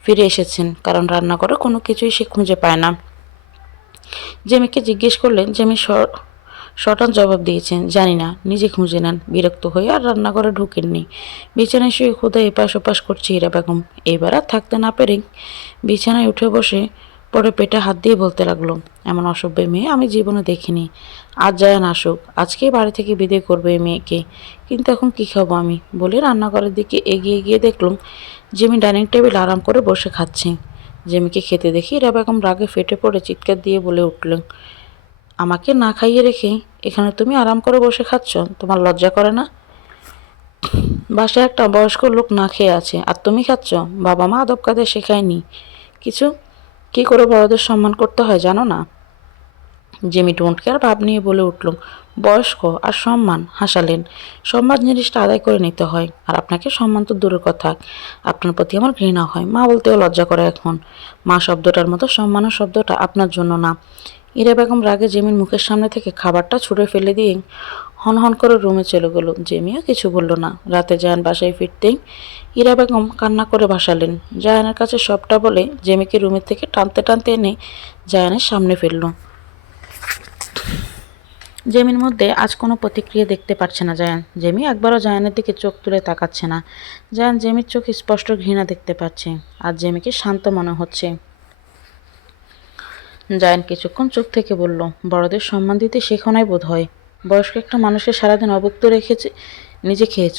ফিরে এসেছেন, কারণ রান্না করে কোনো কিছুই সে খুঁজে পায় না। জেমিকে জিজ্ঞেস করলেন, জেমি শটান জবাব দিয়েছেন, জানি না, নিজে খুঁজে নেন। বিরক্ত হয়ে আর রান্নাঘরে ঢুকেননি। বিছানায় শুয়ে ক্ষুধায় এপাশ ওপাশ করছে ইরা বেগম। এইবার আর থাকতে না পেরে বিছানায় উঠে বসে পরে পেটে হাত দিয়ে বলতে লাগলো, এমন অসভ্য মেয়ে আমি জীবনে দেখিনি। আজ জায়ান আসুক, আজকেই বাড়ি থেকে বিদায় করবে এই মেয়েকে। কিন্তু এখন কি খাবো আমি, বলে রান্নাঘরের দিকে এগিয়ে গিয়ে দেখলাম জেমি ডাইনিং টেবিল আরাম করে বসে খাচ্ছে। জেমিকে খেতে দেখি ইরা বেগম রাগে ফেটে পড়ে চিৎকার দিয়ে বলে উঠলেন, আমাকে না খাইয়ে রেখে এখানে তুমি আরাম করে বসে খাচ্ছ, তোমার লজ্জা করে না? বাসায় একটা বয়স্ক লোক না খেয়ে আছে আর তুমি খাচ্ছ? বাবা মা আদব কায়দা শেখায়নি কিছু? কি করে বড়দের সম্মান করতে হয় জানো না? জেমি ডোন্ট কেয়ার ভাব নিয়ে বলে উঠল, বয়স্ক আর সম্মান হাসালেন। সম্মান জিনিসটা আদায় করে নিতে হয়, আর আপনাকে সম্মান তো দূরের কথা, আপনার প্রতি আমার ঘৃণা হয়। মা বলতেও লজ্জা করে এখন। মা শব্দটার মতো সম্মানের শব্দটা আপনার জন্য না। ইরা বেগম রাগে জেমির মুখের সামনে থেকে খাবারটা ছুঁড়ে ফেলে দিয়ে হনহন করে রুমে চলে গেল। জেমিও কিছু বলল না। রাতে জায়ান বাসায় ফিরতেই ইরা বেগম কান্না করে ভাসালেন। জায়ানের কাছে সবটা বলে জেমিকে রুমের থেকে টানতে টানতে এনে জায়ানের সামনে ফেলল। জেমির মধ্যে আজ কোনো প্রতিক্রিয়া দেখতে পাচ্ছে না জায়ান। জেমি একবারও জায়ানের দিকে চোখ তুলে তাকাচ্ছে না। জায়ান জেমির চোখে স্পষ্ট ঘৃণা দেখতে পাচ্ছে। আজ জেমিকে শান্ত মনে হচ্ছে। জায়ান কিছুক্ষণ চুপ থেকে বলল, বড়দের সম্মান দিতে শেখো নাই বোধ হয়। বয়স্ক একটা মানুষকে সারাদিন অভুক্ত রেখেছে, নিজে খেয়েছ,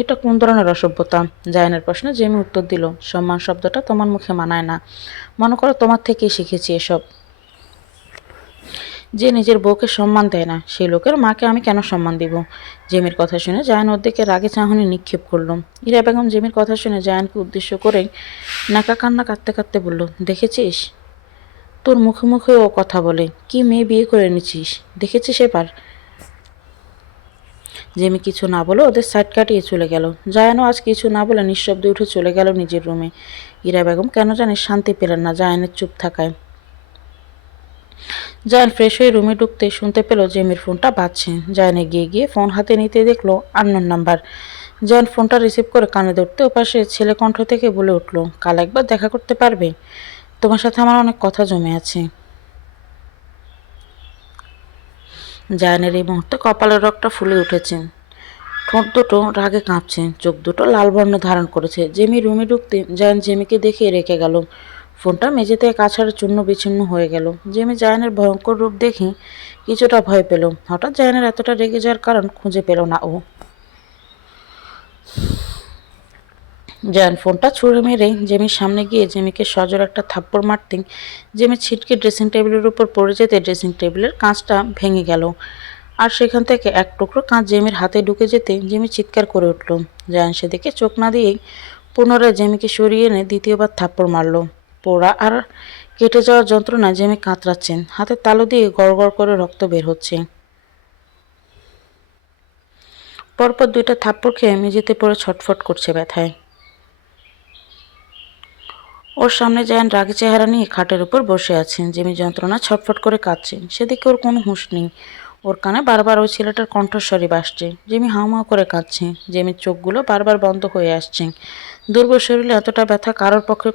এটা কোন ধরনের অসভ্যতা? জায়ানের প্রশ্নে জেমি উত্তর দিল, সম্মান শব্দটা তোমার মুখে মানায় না। মনে করো তোমার থেকেই শিখেছি এসব। যে নিজের বউকে সম্মান দেয় না সেই লোকের মাকে আমি কেন সম্মান দিব? জেমির কথা শুনে জায়ান ওর দিকে রাগে চাহনি নিক্ষেপ করল। ইরা বেগম জেমির কথা শুনে জায়ানকে উদ্দেশ্য করে নাকা কান্না কাঁদতে কাঁদতে বলল, দেখেছিস তোর মুখে মুখে ও কথা বলে, কি মেয়ে বিয়ে করে এনেছিস দেখেছিস এবার? জেমি কিছু না বলে ওদের সাইড কাটিয়ে চলে গেল। জায়ানও আজ কিছু না বলে নিঃশব্দে উঠে চলে গেল নিজের রুমে। ইরা বেগম কেন জানে শান্তি পেলেন না জায়ানের চুপ থাকায়। জায়ান ফ্রেশ হয়ে রুমে ঢুকতে শুনতে পেল জেমির ফোনটা বাজছে। জায়ান এগিয়ে গিয়ে ফোন হাতে নিতে দেখলো আননোন নাম্বার। জায়ান ফোনটা রিসিভ করে কানে ধরতে ওপাশে ছেলে কণ্ঠ থেকে বলে উঠল, কাল একবার দেখা করতে পারবে? তোমার সাথে আমার অনেক কথা জমে আছে। জায়ানের এই মুহূর্তে কপালের রগটা ফুলে উঠেছে। ঠোঁট দুটো রাগে কাঁপছে, চোখ দুটো লাল বর্ণ ধারণ করেছে। জেমি রুমে ঢুকতে জায়ান জেমিকে দেখে রেখে গেল। ফোনটা মেঝে থেকে কাছাড়ে চূর্ণ বিচ্ছিন্ন হয়ে গেল। জেমি জায়ানের ভয়ঙ্কর রূপ দেখে কিছুটা ভয় পেল। হঠাৎ জায়ানের এতটা রেগে যাওয়ার কারণ খুঁজে পেল না ও। জায়ান ফোনটা ছুঁড়ে মেরে জেমির সামনে গিয়ে জেমিকে সজোর একটা থাপ্পড় মারতেই জেমি ছিটকে ড্রেসিং টেবিলের উপর পড়ে যেতে ড্রেসিং টেবিলের কাঁচটা ভেঙে গেল। আর সেখান থেকে এক টুকরো কাঁচ জেমির হাতে ঢুকে যেতে জেমি চিৎকার করে উঠল। জায়ান সেদিকে চোখ না দিয়েই পুনরায় জেমিকে সরিয়ে এনে দ্বিতীয়বার থাপ্পড় মারল। পোড়া আর কেটে যাওয়ার যন্ত্রণায় জেমি কাতরাচ্ছেন। হাতের তালু দিয়ে গড়গড় করে রক্ত বের হচ্ছে। পরপর দুইটা থাপ্পড় খেয়ে মেঝেতে পড়ে ছটফট করছে ব্যথায়। ওর সামনে জায়ান রাগী চেহারা নিয়ে খাটের উপর বসে আছেন। জেমি যন্ত্রণা ছটফট করে কাঁদছে। সেদিকে ওর কোনো হুঁশ নেই। ওর কানে বারবার ওই ছেলেটার কণ্ঠস্বরই বাসছে। জেমি হাউমাউ করে কাঁদছে। জেমির চোখগুলো বারবার বন্ধ হয়ে আসছে। দুর্বল শরীরে এতটা ব্যথা কারোর পক্ষে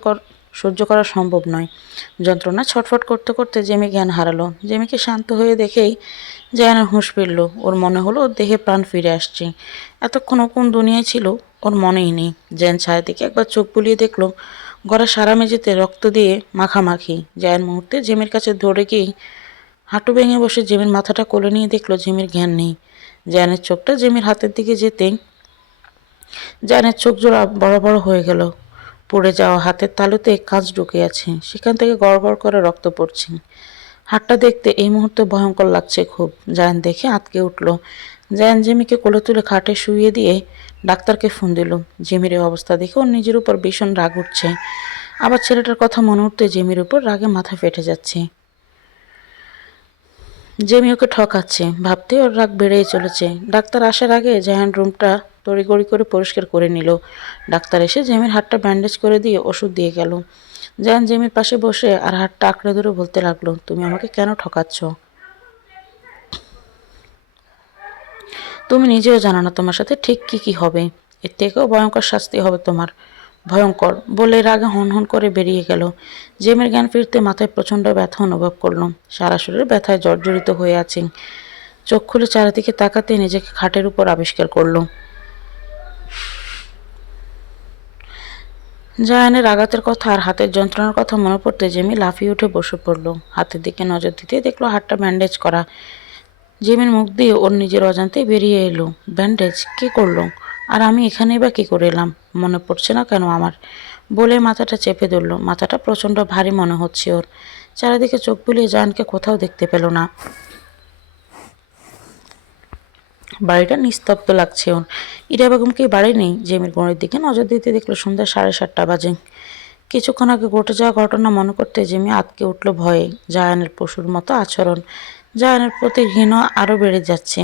সহ্য করা সম্ভব নয়। যন্ত্রণা ছটফট করতে করতে জেমি জ্ঞান হারালো। জেমিকে শান্ত হয়ে দেখেই জায়ানের হুঁশ ফিরল। ওর মনে হলো ওর দেহে প্রাণ ফিরে আসছে। এতক্ষণ ও কোন দুনিয়ায় ছিল ওর মনেই নেই। জায়ান ছায়া দিকে একবার চোখ বুলিয়ে দেখলো ঘরে সারা মেঝেতে রক্ত দিয়ে মাখামাখি। জায়ান মুহূর্তে জেমির কাছে দৌড়ে গিয়ে হাঁটু ভেঙে বসে জেমির মাথাটা কোলে নিয়ে দেখলো জেমির জ্ঞান নেই। জায়ানের চোখটা জেমির হাতের দিকে যেতেই জায়ানের চোখ জোড়া বড় বড় হয়ে গেল। পড়ে যাওয়া হাতের তালুতে কাঁচ ঢুকে আছে, সেখান থেকে গড়গড় করে রক্ত পড়ছে। হাতটা দেখতে এই মুহূর্তে ভয়ঙ্কর লাগছে খুব। জায়ান দেখে আঁতকে উঠল। জায়ান জেমিকে কোলে তুলে খাটে শুইয়ে দিয়ে ডাক্তারকে ফোন দিল। জেমির এই অবস্থা দেখে ওর নিজের উপর ভীষণ রাগ উঠছে। আবার ছেলেটার কথা মনে উঠতে জেমির উপর রাগে মাথা ফেটে যাচ্ছে। জেমি ওকে ঠকাচ্ছে ভাবতে ওর রাগ বেড়েই চলেছে। ডাক্তার আসার আগে জায়ান রুমটা তড়িঘড়ি করে পরিষ্কার করে নিল। ডাক্তার এসে জেমির হাতটা ব্যান্ডেজ করে দিয়ে ওষুধ দিয়ে গেল। জায়ান জেমির পাশে বসে আর হাতটা আঁকড়ে ধরে বলতে লাগলো, তুমি আমাকে কেন ঠকাচ্ছ? তুমি নিজেও জানো না তোমার সাথে ঠিক কি কি হবে। এর থেকেও ভয়ঙ্কর শাস্তি হবে তোমার। ভয়ঙ্কর বলে রাগে হনহন করে বেরিয়ে গেল। জেমির জ্ঞান ফিরতে মাথায় প্রচণ্ড ব্যথা অনুভব করল। সারা শরীর ব্যথায় জর্জরিত হয়ে আছে। চোখ খুলে চারিদিকে তাকাতে নিজেকে খাটের উপর আবিষ্কার করল। জায়ানের আঘাতের কথা আর হাতের যন্ত্রণার কথা মনে পড়তে জেমি লাফিয়ে উঠে বসে পড়ল। হাতের দিকে নজর দিতে দেখলো হাতটা ব্যান্ডেজ করা। জেমির মুখ দিয়ে ওর নিজের অজান্তেই বেরিয়ে এলো, ব্যান্ডেজ কে করলো? আর আমি এখানেই বা কী করে এলাম? মনে পড়ছে না কেন আমার? বলে মাথাটা চেপে ধরল। মাথাটা প্রচণ্ড ভারী মনে হচ্ছে ওর। চারিদিকে চোখ বুলিয়ে জায়ানকে কোথাও দেখতে পেল না। বাড়িটা নিস্তব্ধ লাগছে ওর। ইরা বেগম কি বাড়ি নেই? জেমির ঘড়ির দিকে নজর দিতে দেখলো সন্ধ্যা 7:30 বাজে। কিছুক্ষণ আগে ঘটে যাওয়া ঘটনা মনে করতে জেমি আঁতকে উঠল ভয়ে। জায়ানের পশুর মতো আচরণ, জায়ানের প্রতি ঘৃণা আরও বেড়ে যাচ্ছে।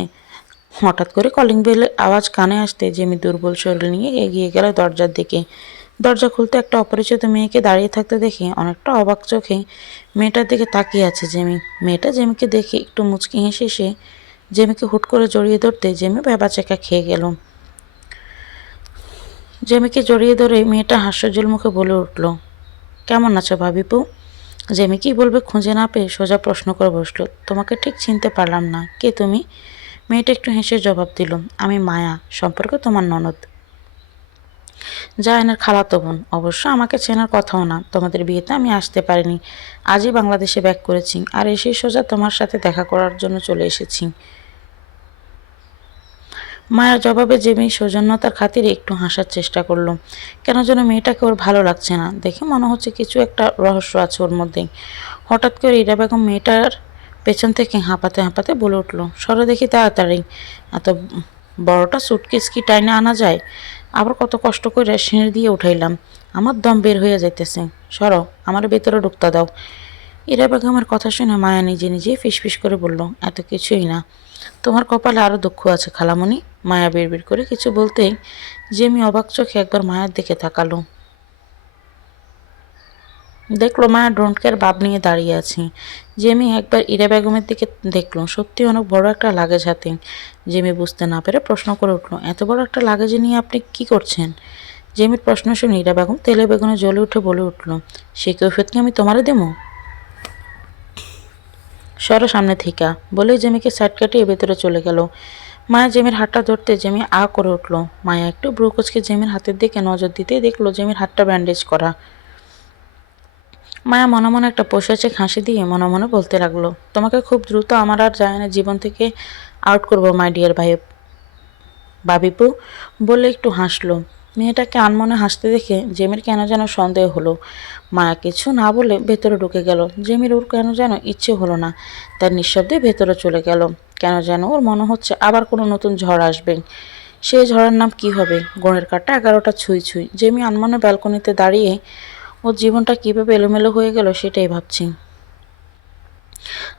হঠাৎ করে কলিং বেলের আওয়াজ কানে আসতে জেমি দুর্বল শরীর নিয়ে এগিয়ে গেল দরজার দিকে। দরজা খুলতে একটা অপরিচিত মেয়েকে দাঁড়িয়ে থাকতে দেখে অনেকটা অবাক চোখে মেয়েটার দিকে তাকিয়ে আছে জেমি। মেয়েটা জেমিকে দেখে একটু মুচকি হেসে এসে জেমিকে হুট করে জড়িয়ে ধরতে জেমি ভ্যাবাচ্যাকা খেয়ে গেল। জেমিকে জড়িয়ে ধরে মেয়েটা হাস্যজ্জ্বল মুখে বলে উঠল, কেমন আছো ভাবিপু? জেমি কি বলবে খুঁজে না পেয়ে সোজা প্রশ্ন করে বসলো, তোমাকে ঠিক চিনতে পারলাম না, কে তুমি? মেয়েটা একটু হেসে জবাব দিল, আমি মায়া, সম্পর্কে তোমার ননদ। জায়ানের খালাতো বোন। অবশ্য আমাকে চেনার কথাও না, তোমাদের বিয়েতে আমি আসতে পারিনি। আজই বাংলাদেশে ব্যাক করেছি, আর এসেই সোজা তোমার সাথে দেখা করার জন্য চলে এসেছি। মায়ের জবাবে জেমি সৌজন্যতার খাতিরে একটু হাসার চেষ্টা করলো। কেন যেন মেয়েটাকে ওর ভালো লাগছে না। দেখে মনে হচ্ছে কিছু একটা রহস্য আছে ওর মধ্যে। হঠাৎ করে ইরা বেগম মেয়েটার পেছন থেকে হাঁপাতে হাঁপাতে বলে উঠল, সরো দেখি তাড়াতাড়ি, এত বড়টা সুটকেস কি টাইনে আনা যায়? আবার কত কষ্ট করে সিঁড়ি দিয়ে উঠাইলাম, আমার দম বের হয়ে যাইতেছে। সরো, আমার ভেতরে ঢুকতে দাও। ইরা বেগমের কথা শুনে মায়া নিজে নিজেই ফিসফিস করে বলল, এত কিছুই না, তোমার কপালে আরও দুঃখ আছে খালামণি। মায়া বিড়বিড় করে কিছু বলতেই জেমি অবাক চোখে একবার মায়ের দিকে তাকালো। দেখলো মায়া ডোন্ট কেয়ার ভাব নিয়ে দাঁড়িয়ে আছে। জেমি একবার ইরা বেগমের দিকে দেখলো, সত্যি অনেক বড় একটা লাগেজ হাতে। জেমি বুঝতে না পেরে প্রশ্ন করে উঠল, এত বড় একটা লাগেজ নিয়ে আপনি কি করছেন? জেমির প্রশ্ন শুনে ইরা বেগম তেলে বেগুনে জ্বলে উঠে বলে উঠল, সে কৈফিয়ত কি আমি তোমারে দেবো? সরো সামনে থেকে, বলেই জেমিকে সাইড কাটিয়ে ভেতরে চলে গেল। মায়া জেমির হাতটা ধরতে জেমি আ করে উঠল। মায়া একটু ব্রু কুঁচকে জেমির হাতের দিকে নজর দিতেই দেখলো জেমির হাতটা ব্যান্ডেজ করা। মায়া মনে মনে একটা পৈশাচিক হাসি দিয়ে মনে মনে বলতে লাগলো, তোমাকে খুব দ্রুত আমার আর জায়ানের জীবন থেকে আউট করবো মাই ডিয়ার ভাই বাবিপু। বলে একটু হাসলো। মেয়েটাকে আনমনে হাসতে দেখে জেমির কেন যেন সন্দেহ হলো। মায়া কিছু না বলে ভেতরে ঢুকে গেল। জেমির ওর কেন যেন ইচ্ছে হলো না, তার নিঃশব্দে ভেতরে চলে গেল। কেন যেন ওর মনে হচ্ছে আবার কোনো নতুন ঝড় আসবে। সেই ঝড়ের নাম কি হবে? গণের কাটা 11টা ছুঁই ছুঁই। জেমি আনমনে ব্যালকনিতে দাঁড়িয়ে ওর জীবনটা কীভাবে এলোমেলো হয়ে গেল সেটাই ভাবছি।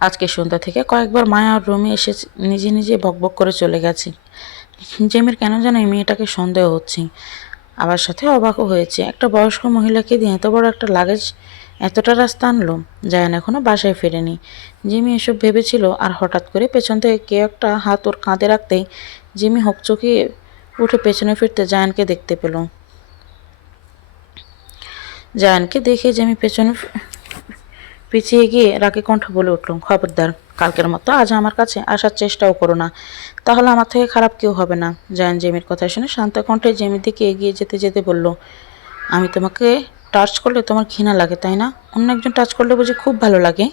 আজকে সন্ধ্যা থেকে কয়েকবার মায়া আর রুমে এসে নিজে নিজে বকবক করে চলে গেছে। জেমির কেন যেন এই মেয়েটাকে সন্দেহ হচ্ছে, আবার সাথে অবাকও হয়েছে। একটা বয়স্ক মহিলাকে দিয়ে এত বড় একটা লাগেজ এতটা রাস্তা আনলো। জায়ান এখনো বাসায় ফেরেনি। জিমি এসব ভেবেছিল, আর হঠাৎ করে পেছন থেকে কেউ একটা হাত ওর কাঁধে রাখতেই জিমি হকচকিয়ে উঠে পেছনে ফিরতে জায়ানকে দেখতে পেল। জায়ানকে দেখে জিমি পেছনে পিছিয়ে গিয়ে রাগে কণ্ঠে বলে উঠল, খবরদার, কালকের মতো আজ আমার কাছে আসার চেষ্টাও করো না, তাহলে আমার থেকে খারাপ কেউ হবে না। জায়ান জেমির কথা শুনে শান্ত কণ্ঠে জেমির দিকে এগিয়ে যেতে যেতে বলল, আমি তোমাকে টাচ করলে তোমার ঘৃণা লাগে তাই না? অন্য একজন টাচ করলে বুঝি খুব ভালো লাগে?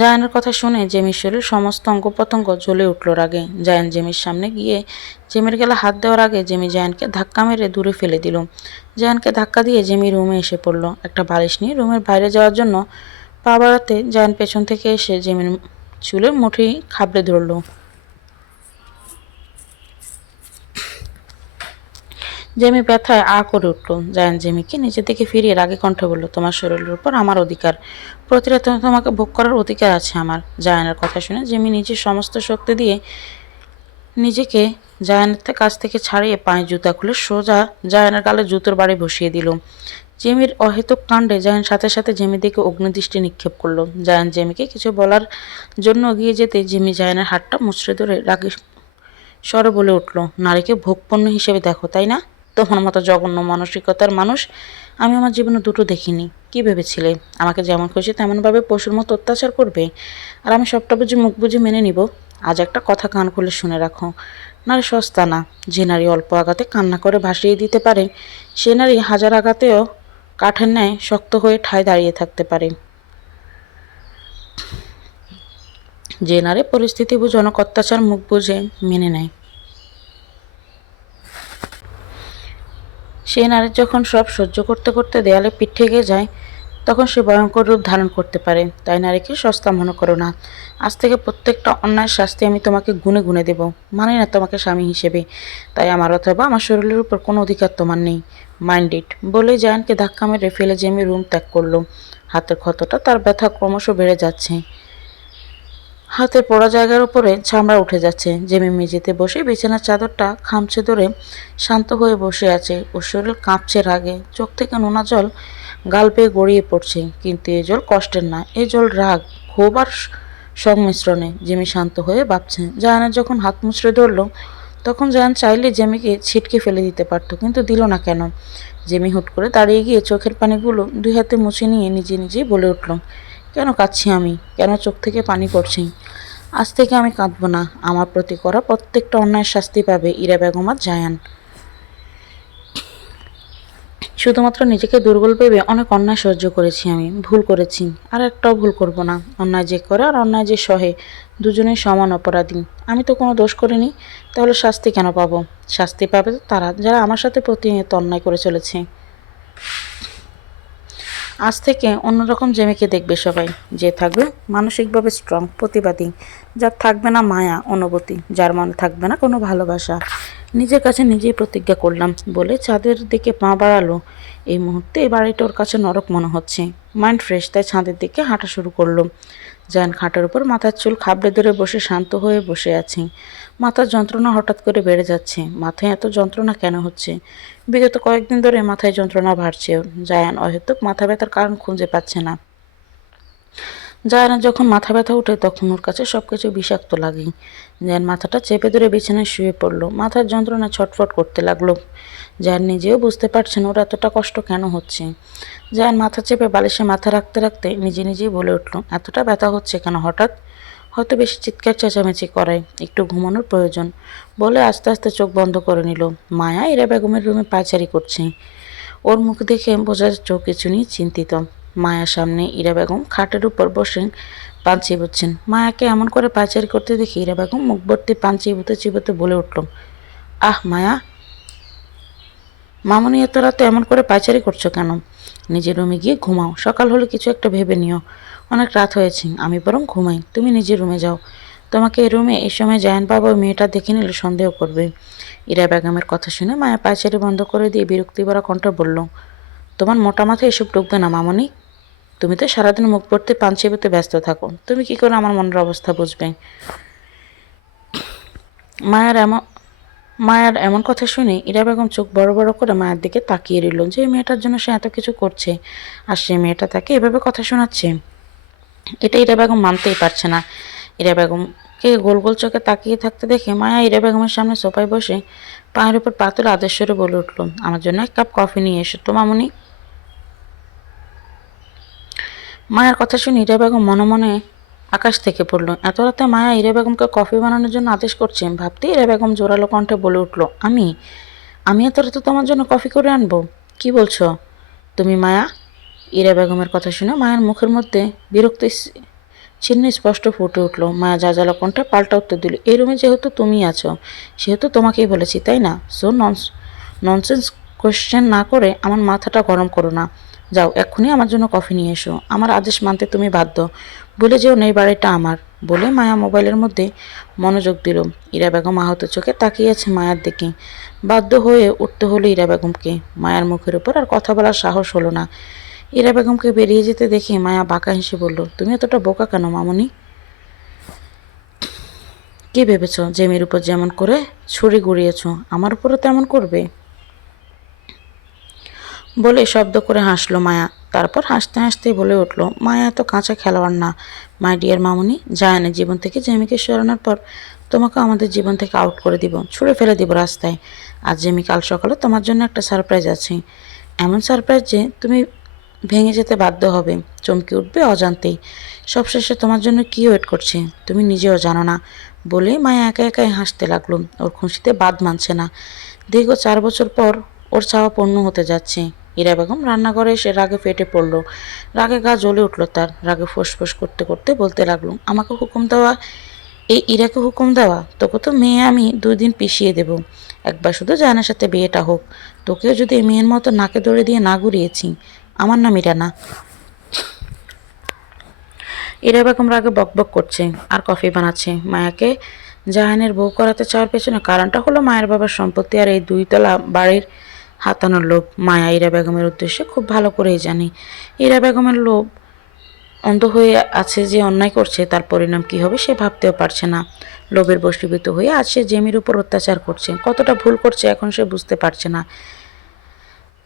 জায়ানের কথা শুনে জেমির শরীর সমস্ত অঙ্গ প্রত্যঙ্গ জ্বলে উঠল রাগে। জায়ান জেমির সামনে গিয়ে জেমির গেলে হাত দেওয়ার আগে জেমি জায়ানকে ধাক্কা মেরে দূরে ফেলে দিল। জায়ানকে ধাক্কা দিয়ে জেমি রুমে এসে পড়ল। একটা বালিশ নিয়ে রুমের বাইরে যাওয়ার জন্য পা বাড়াতে জায়ান পেছন থেকে এসে জেমির চুলের মুঠি খাবড়ে ধরল। জেমি ব্যথায় আ করে উঠল। জায়ান জেমিকে নিজের দিকে ফিরিয়ে রাগে কণ্ঠে বলল, তোমার শরীরের উপর আমার অধিকার, প্রতিরাতে তোমাকে ভোগ করার অধিকার আছে আমার। জায়ানের কথা শুনে জেমি নিজের সমস্ত শক্তি দিয়ে নিজেকে জায়ানের কাছ থেকে ছাড়িয়ে পায়ে জুতা খুলে সোজা জায়ানের গালে জুতোর বাড়ি বসিয়ে দিল। জেমির অহেতুক কাণ্ডে জায়ান সাথে সাথে জেমির দিকে অগ্নিদৃষ্টি নিক্ষেপ করলো। জায়ান জেমিকে কিছু বলার জন্য এগিয়ে যেতে জেমি জায়ানের হাতটা মুচড়ে ধরে রাগে স্বরে বলে উঠল, নারীকে ভোগপণ্য হিসেবে দেখো তাই না? তোমার মতো জঘন্য মানসিকতার মানুষ আমি আমার জীবনে দুটো দেখিনি। কি ভেবেছিলে আমাকে যেমন খুশি তেমনভাবে পশুর মতো অত্যাচার করবে, আর আমি সবটা বুঝে মুখ বুঝে মেনে নিব? আজ একটা কথা কান খুলে শুনে রাখো, নারী সস্তা না। যে নারী অল্প আঘাতে কান্না করে ভাসিয়ে দিতে পারে, সে নারী হাজার আঘাতেও কাঠের ন্যায় শক্ত হয়ে ঠায় দাঁড়িয়ে থাকতে পারে। যে নারী পরিস্থিতি বুঝে অনেক অত্যাচার মুখ বুঝে মেনে নেয়, সেই নারীর যখন সব সহ্য করতে করতে দেয়ালে পিঠ ঠেকে যায়, তখন সে ভয়ঙ্কর রূপ ধারণ করতে পারে। তাই নারীকে সস্তা মনে করো না। আজ থেকে প্রত্যেকটা অন্যায়ের শাস্তি আমি তোমাকে গুনে গুনে দেব। মানি না তোমাকে স্বামী হিসেবে, তাই আমার অথবা আমার শরীরের উপর কোনো অধিকার তোমার নেই। Mind it. বলেই জায়ানকে ধাক্কা মেরে ফেলে জেমি রুম ত্যাগ করলো। হাতের ক্ষতটা তার ব্যথা ক্রমশ বেড়ে যাচ্ছে। হাতের পোড়া জায়গার উপরে চামড়া উঠে যাচ্ছে। জেমি মেঝেতে বসে বিছানার চাদরটা খামচে ধরে শান্ত হয়ে বসে আছে। ওর শরীর কাঁপছে রাগে, চোখ থেকে নোনা জল গাল বেয়ে গড়িয়ে পড়ছে। কিন্তু এ জল কষ্টের না, এ জল রাগ, ক্ষোভ আর সংমিশ্রণে। জেমি শান্ত হয়ে ভাবছে। জায়ানের যখন হাত মুচড়ে ধরলো, তখন জায়ান চাইলে জেমিকে ছিটকে ফেলে দিতে পারত, কিন্তু দিল না কেন? জেমি হুট করে দাঁড়িয়ে গিয়ে চোখের পানিগুলো দুই হাতে মুছে নিয়ে নিজে নিজেই বলে উঠল, কেন কাঁদছি আমি? কেন চোখ থেকে পানি পড়ছে? আজ থেকে আমি কাঁদব না। আমার প্রতি করা প্রত্যেকটা অন্যায়ের শাস্তি পাবে ইরা বেগম আর জায়ান। শুধুমাত্র নিজেকে দুর্বল ভেবে অনেক অন্যায় সহ্য করেছি আমি, ভুল করেছি, আর একটাও ভুল করব না। অন্যায় যে করে আর অন্যায় যে সহে, দুজনেই সমান অপরাধী। আমি তো কোনো দোষ করিনি, তাহলে শাস্তি কেন পাবো? শাস্তি পাবে তো তারা, যারা আমার সাথে প্রতিনিয়ত অন্যায় করে চলেছে। আজ থেকে অন্যরকম জেমিকে দেখবে সবাই, যে থাকবে মানসিকভাবে স্ট্রং, প্রতিবাদী, যার থাকবে না মায়া অনুভূতি, যার মনে থাকবে না কোনো ভালোবাসা। নিজের কাছে নিজেই প্রতিজ্ঞা করলাম বলে ছাদের দিকে পা বাড়ালো। এই মুহূর্তে এই বাড়িটা ওর কাছে নরক মনে হচ্ছে। মাইন্ড ফ্রেশ, তাই ছাদের দিকে হাঁটা শুরু করলো। জায়ান খাটের উপর মাথার চুল খাবড়ে ধরে বসে শান্ত হয়ে বসে আছে। মাথার যন্ত্রণা হঠাৎ করে বেড়ে যাচ্ছে। মাথায় এত যন্ত্রণা কেন হচ্ছে? বিগত কয়েকদিন ধরে মাথায় যন্ত্রণা বাড়ছে ওর। জায়ান অহেতুক মাথা ব্যথার কারণ খুঁজে পাচ্ছে না। জায়ানের যখন মাথা ব্যথা ওঠে, তখন ওর কাছে সবকিছু বিষাক্ত লাগে। জায়ান মাথাটা চেপে ধরে বিছানায় শুয়ে পড়লো। মাথার যন্ত্রণা ছটফট করতে লাগলো। জায়ান নিজেও বুঝতে পারছেন ওর এতটা কষ্ট কেন হচ্ছে। জায়ান মাথা চেপে বালিশে মাথা রাখতে রাখতে নিজে নিজেই বলে উঠল, এতটা ব্যথা হচ্ছে কেন হঠাৎ? হয়তো বেশি চিৎকার চেঁচামেচি করায়, একটু ঘুমানোর প্রয়োজন, বলে আস্তে আস্তে চোখ বন্ধ করে নিল। মায়া ইরা বেগমের রুমে পায়চারি করছে। ওর মুখ দেখে বোঝা যাচ্ছে ও কিছু নিয়ে চিন্তিত। মায়ার সামনে ইরা বেগম খাটের উপর বসে পান চিবুচ্ছেন। মায়াকে এমন করে পায়চারি করতে দেখে ইরা বেগম মুখ ভর্তি পান চিবুতে চিবুতে বলে উঠল, আহ মায়া, মামনি এত রাতে এমন করে পায়চারি করছো কেন? নিজের রুমে গিয়ে ঘুমাও, সকাল হলে কিছু একটা ভেবে নিও। অনেক রাত হয়েছে, আমি বরং ঘুমাই, তুমি নিজের রুমে যাও। তোমাকে এই রুমে এই সময় জায়ান বাবা ওই মেয়েটা দেখে নিলে সন্দেহ করবে। ইরা বেগমের কথা শুনে মায়া পায়চারি বন্ধ করে দিয়ে বিরক্তি ভরা কণ্ঠে বলল, তোমার মোটা মাথায় এসব ঢুকবে না মামনি। তুমি তো সারাদিন মুখ পড়তে পান চিবোতে ব্যস্ত থাকো, তুমি কি করে আমার মনের অবস্থা বুঝবে? মায়ের এমন মায়ের এমন কথা শুনে ইরা বেগম চোখ বড় বড় করে মায়ের দিকে তাকিয়ে রইল, যে মেয়েটার জন্য সে এত কিছু করছে, আর সে মেয়েটা তাকে এভাবে কথা শোনাচ্ছে। এটা ইরা বেগম মানতেই পারছে না। ইরা বেগমকে গোল গোল চোখে তাকিয়ে থাকতে দেখে মায়া ইরা বেগমের সামনে সোফায় বসে পায়ের উপর পা তুলে আদেশ করে বলে উঠল, আমার জন্য এক কাপ কফি নিয়ে এসো তো মামুনি। মায়ের কথা শুনে ইরা বেগম মনে মনে আকাশ থেকে পড়ল। এত রাতে মায়া ইরা বেগমকে কফি বানানোর জন্য আদেশ করছে ভাবতেই ইরা বেগম জোরালো কণ্ঠে বলে উঠল, আমি আমি এত রাতে তোমার জন্য কফি করে আনবো? কি বলছো তুমি মায়া? ইরা বেগমের কথা শুনে মায়ের মুখের মধ্যে বিরক্তি চিহ্ন স্পষ্ট ফুটে উঠল। মায়া জাজালো কণ্ঠে পাল্টা উত্তর দিল, এই রুমে যেহেতু তুমি আছো, সেহেতু তোমাকেই বলেছি, তাই না? সো ননসেন্স কোয়েশ্চেন না করে আমার মাথাটা গরম করো না। যাও এক্ষুনি আমার জন্য কফি নিয়ে এসো। আমার আদেশ মানতে তুমি বাধ্য। বলে যেও নেই বাড়িটা আমার। বলে মায়া মোবাইলের মধ্যে মনোযোগ দিল। ইরা বেগম আহত চোখে তাকিয়ে আছে মায়ার দিকে। বাধ্য হয়ে উঠতে হলো ইরা বেগমকে। মায়ার মুখের উপর আর কথা বলার সাহস হলো না। ইরা বেগমকে বেরিয়ে যেতে দেখে মায়া বাঁকা হেসে বলল, তুমি এতটা বোকা কেন মামনি? কি ভেবেছ জেমির উপর যেমন করে ছুরি ঘুরিয়েছ, আমার উপরও তেমন করবে? বলে শব্দ করে হাসলো মায়া। তারপর হাসতে হাসতে বলে উঠল, মায়া এত কাঁচা খেলোয়াড় না মাই ডিয়ার মামুনি। জায়ানের জীবন থেকে জেমিকে সরানোর পর তোমাকে আমাদের জীবন থেকে আউট করে দিব, ছুঁড়ে ফেলে দিব রাস্তায়। আজ জেমি কাল সকালে তোমার জন্য একটা সারপ্রাইজ আছে। এমন সারপ্রাইজ যে তুমি ভেঙে যেতে বাধ্য হবে, চমকে উঠবে অজান্তেই। সবশেষে তোমার জন্য কি ওয়েট করছে তুমি নিজেও জানো না। বলে মায়া একা একাই হাসতে লাগলো। ওর খুশিতে বাদ মানছে না। দীর্ঘ 4 বছর পর ওর চাওয়া পূর্ণ হতে যাচ্ছে। ইরা বেগম রান্নাঘরে এসে রাগে ফেটে পড়ল। রাগে গা জ্বলে উঠল তার। রাগে ফোঁস করতে করতে বলতে লাগলো, আমাকে হুকুম দেওয়া, এই ইরাকে হুকুম দেওয়া? তোকে তো মেয়ে আমি 2 দিন পিষিয়ে দেব। একবার শুধু জাহানের সাথে বিয়েটা হোক। তোকেও যদি এই মেয়ের মতো নাকে দড়ি দিয়ে না ঘুরিয়েছি। আমার নাম ইরা না। ইরা বেগম রাগে বকবক করছে আর কফি বানাচ্ছে। মায়াকে জাহানের বউ করাতে চাওয়ার পেছনে কারণটা হলো মায়ের বাবার সম্পত্তি আর এই 2 তলা বাড়ির হাতানোর লোভ। মায়া ইরা বেগমের উদ্দেশ্যে খুব ভালো করেই জানে। ইরা বেগমের লোভ অন্ধ হয়ে আছে, যে অন্যায় করছে তার পরিণাম কি হবে সে ভাবতেও পারছে না। লোভের বশীভূত হয়ে আজ সে জেমির উপর অত্যাচার করছে। কতটা ভুল করছে এখন সে বুঝতে পারছে না।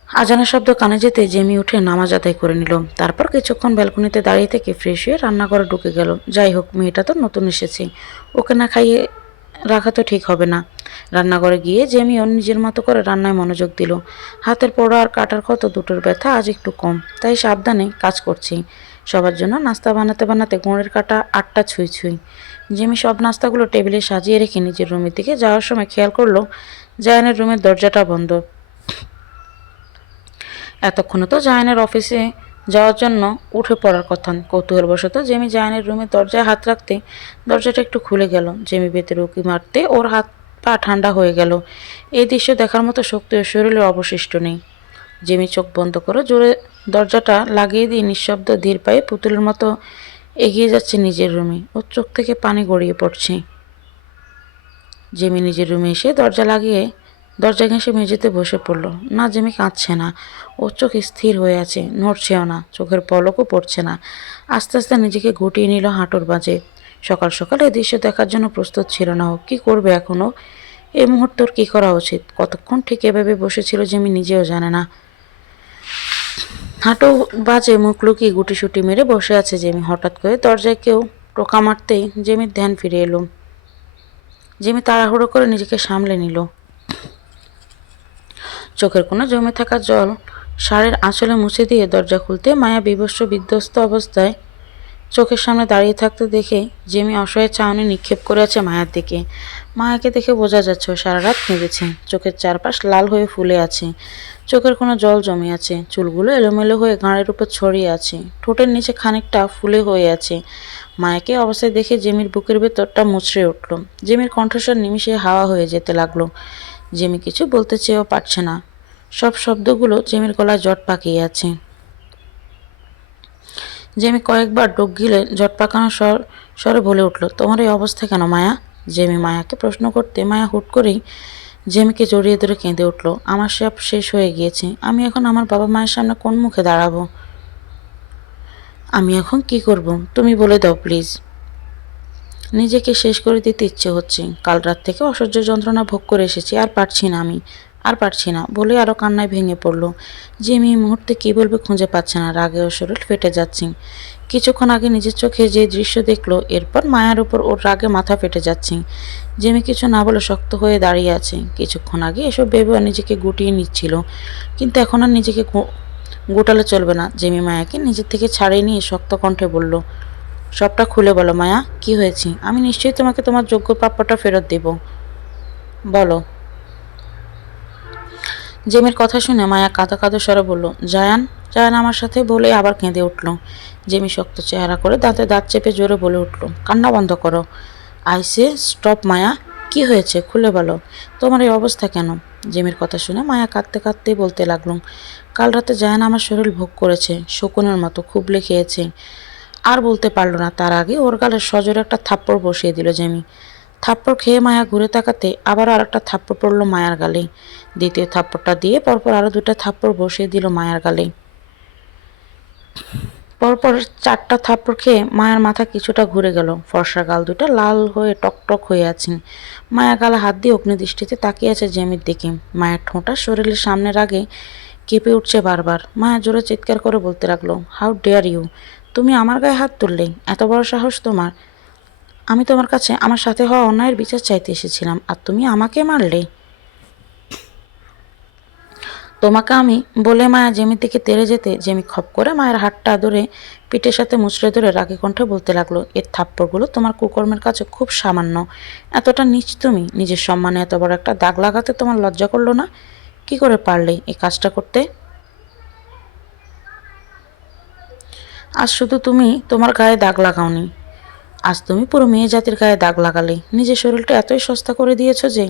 আজানের শব্দ কানে যেতে জেমি উঠে নামাজ আদায় করে নিল। তারপর কিছুক্ষণ ব্যালকনিতে দাঁড়িয়ে থেকে ফ্রেশ হয়ে রান্নাঘরে ঢুকে গেল। যাই হোক, মেয়েটা তো নতুন এসেছে, ওকে না খাইয়ে রাখা তো ঠিক হবে না। রান্নাঘরে গিয়ে জেমি ওর নিজের মতো করে রান্নায় মনোযোগ দিল। হাতের পোড়া আর কাটার ক্ষত দুটোর ব্যথা আজ একটু কম, তাই সাবধানে কাজ করছি। সবার জন্য নাস্তা বানাতে বানাতে ঘড়ির কাঁটা 8টা ছুঁই ছুঁই। জেমি সব নাস্তাগুলো টেবিলে সাজিয়ে রেখে নিজের রুমের দিকে যাওয়ার সময় খেয়াল করলো জায়ানের রুমের দরজাটা বন্ধ। এতক্ষণে তো জায়ানের অফিসে যাওয়ার জন্য উঠে পড়ার কথা। কৌতূহলবশত জেমি জায়ানের রুমের দরজায় হাত রাখতে দরজাটা একটু খুলে গেল। জেমি ভেতরে উঁকি মারতে ওর হাত পা ঠান্ডা হয়ে গেল। এই দৃশ্য দেখার মতো শক্তি ও শরীরে অবশিষ্ট নেই। জেমি চোখ বন্ধ করে জোরে দরজাটা লাগিয়ে দিয়ে নিঃশব্দ ধীর পায়ে পুতুলের মতো এগিয়ে যাচ্ছে নিজের রুমে। ওর চোখ থেকে পানি গড়িয়ে পড়ছে। জেমি নিজের রুমে এসে দরজা ঘেঁষে মেঝেতে বসে পড়ল। না, জেমি কাঁদছে না। ওর চোখ স্থির হয়ে আছে, নড়ছেও না, চোখের পলকও পড়ছে না। আস্তে আস্তে নিজেকে গুটিয়ে নিল হাঁটুর বাজে। সকাল সকাল এই দৃশ্য দেখার জন্য প্রস্তুত ছিল না ও। কী করবে এখনও? এই মুহূর্তে ওর কী করা উচিত? কতক্ষণ ঠিক এভাবে বসেছিল জেমি নিজেও জানে না। হাঁটু বাজে মুখ লুকিয়ে গুটিসুটি মেরে বসে আছে জেমি। হঠাৎ করে দরজায় কেউ টোকা মারতেই জেমির ধ্যান ফিরে এলো। জেমি তাড়াহুড়ো করে নিজেকে সামলে নিল। চোখের কোণে জমে থাকা জল শাড়ির আঁচলে মুছে দিয়ে দরজা খুলতে মায়া বিভৎস বিধ্বস্ত অবস্থায় চোখের সামনে দাঁড়িয়ে থাকতে দেখে জেমি অসহায় চাহনি নিক্ষেপ করে আছে মায়ার দিকে। মায়াকে দেখে বোঝা যাচ্ছে ও সারা রাত কেঁদেছে। চোখের চারপাশ লাল হয়ে ফুলে আছে, চোখের কোনো জল জমে আছে, চুলগুলো এলোমেলো হয়ে ঘাড়ের উপর ছড়িয়ে আছে, ঠোঁটের নিচে খানিকটা ফুলে হয়ে আছে। মায়াকে অবস্থায় দেখে জেমির বুকের ভেতরটা মুচড়ে উঠল। জেমির কণ্ঠস্বর নিমিষে হাওয়া হয়ে যেতে লাগলো। জেমি কিছু বলতে চেয়েও পারছে না। সব শব্দগুলো জেমির গলায় জট পাকিয়ে আছে। জেমি কয়েকবার ডোক গিলে জট পাকানো স্বরে বলে উঠল, তোমার এই অবস্থা কেন মায়া? জেমি মায়াকে প্রশ্ন করতে মায়া হুট করেই জেমিকে জড়িয়ে ধরে কেঁদে উঠল। আমার সব শেষ হয়ে গিয়েছে। আমি এখন আমার বাবা মায়ের সামনে কোন মুখে দাঁড়াবো? আমি এখন কি করব? তুমি বলে দাও প্লিজ। নিজেকে শেষ করে দিতে ইচ্ছে হচ্ছে। কাল রাত থেকে অসহ্য যন্ত্রণা ভোগ করে এসেছি। আর পারছি না আমি, আর পারছি না বলে আরও কান্নায় ভেঙে পড়ল। জেমি এই মুহূর্তে কী বলবে খুঁজে পাচ্ছে না। রাগে ও শরীর ফেটে যাচ্ছে। কিছুক্ষণ আগে নিজের চোখে যে দৃশ্য দেখলো, এরপর মায়ার উপর ওর রাগে মাথা ফেটে যাচ্ছে। জেমি কিছু না বলে শক্ত হয়ে দাঁড়িয়ে আছে। কিছুক্ষণ আগে এসব ভেবে নিজেকে গুটিয়ে নিচ্ছিল, কিন্তু এখন আর নিজেকে গোটালে চলবে না। জেমি মায়াকে নিজের থেকে ছাড়িয়ে নিয়ে শক্ত কণ্ঠে বলল, সবটা খুলে বলো মায়া, কি হয়েছে? আমি নিশ্চয়ই তোমাকে তোমার যোগ্য প্রাপ্যটা ফেরত দেব, বলো। জেমির কথা শুনে মায়া কাঁদো কাঁদো স্বরে বলল, জায়ান, জায়ান আমার সাথে, বলে আবার কেঁদে উঠল। জেমি শক্ত চেহারা করে দাঁতে দাঁত চেপে জোরে বলে উঠল, কান্না বন্ধ করো। আইসে স্টপ মায়া, কি হয়েছে খুলে বলো। তোমার এই অবস্থা কেন? জেমির কথা শুনে মায়া কাঁদতে কাঁদতে বলতে লাগলো, কাল রাতে জায়ান আমার শরীর ভোগ করেছে, শকুনের মতো খুবলে খেয়েছে। আর বলতে পারল না, তার আগে ওর গালে সজোরে একটা থাপ্পড় বসিয়ে দিল জেমি। থাপ্পড় খেয়ে মায়া ঘুরে তাকাতে আবারও আরেকটা থাপ্পড় পড়ল মায়ার গালে। দ্বিতীয় থাপ্পড়টা দিয়ে পরপর আরও 2টা থাপ্পড় বসিয়ে দিল মায়ার গালে। পরপর 4টা থাপ্পড় খেয়ে মায়ের মাথা কিছুটা ঘুরে গেল। ফর্সা গাল দুটো লাল হয়ে টকটক হয়ে আছে। মায়া গালে হাত দিয়ে অগ্নিদৃষ্টিতে তাকিয়ে আছে জেমির দিকে। মায়ের ঠোঁটা শরীরের সামনের আগে কেঁপে উঠছে বারবার। মায়া জোরে চিৎকার করে বলতে লাগলো, হাউ ডেয়ার ইউ, তুমি আমার গায়ে হাত তুললে? এত বড় সাহস তোমার? আমি তোমার কাছে আমার সাথে হওয়া অন্যায়ের বিচার চাইতে এসেছিলাম, আর তুমি আমাকে মারলে? তোমাকে আমি বলে মায়া জেমির দিকে তেড়ে যেতে জেমি খপ করে মায়ের হাতটা ধরে পিঠের সাথে মুচড়ে ধরে রাগী কণ্ঠে বলতে লাগলো, এর থাপ্পড়গুলো তোমার কুকর্মের কাছে খুব সামান্য। এতটা নীচ তুমি, নিজের সম্মানে এত বড় একটা দাগ লাগাতে তোমার লজ্জা করলো না? কি করে পারলে এই কাজটা করতে? আজ শুধু তুমি তোমার গায়ে দাগ লাগাওনি, আজ তুমি পুরো মেয়ে জাতির গায়ে দাগ লাগালে। নিজের শরীরটা এতই সস্তা করে দিয়েছো যে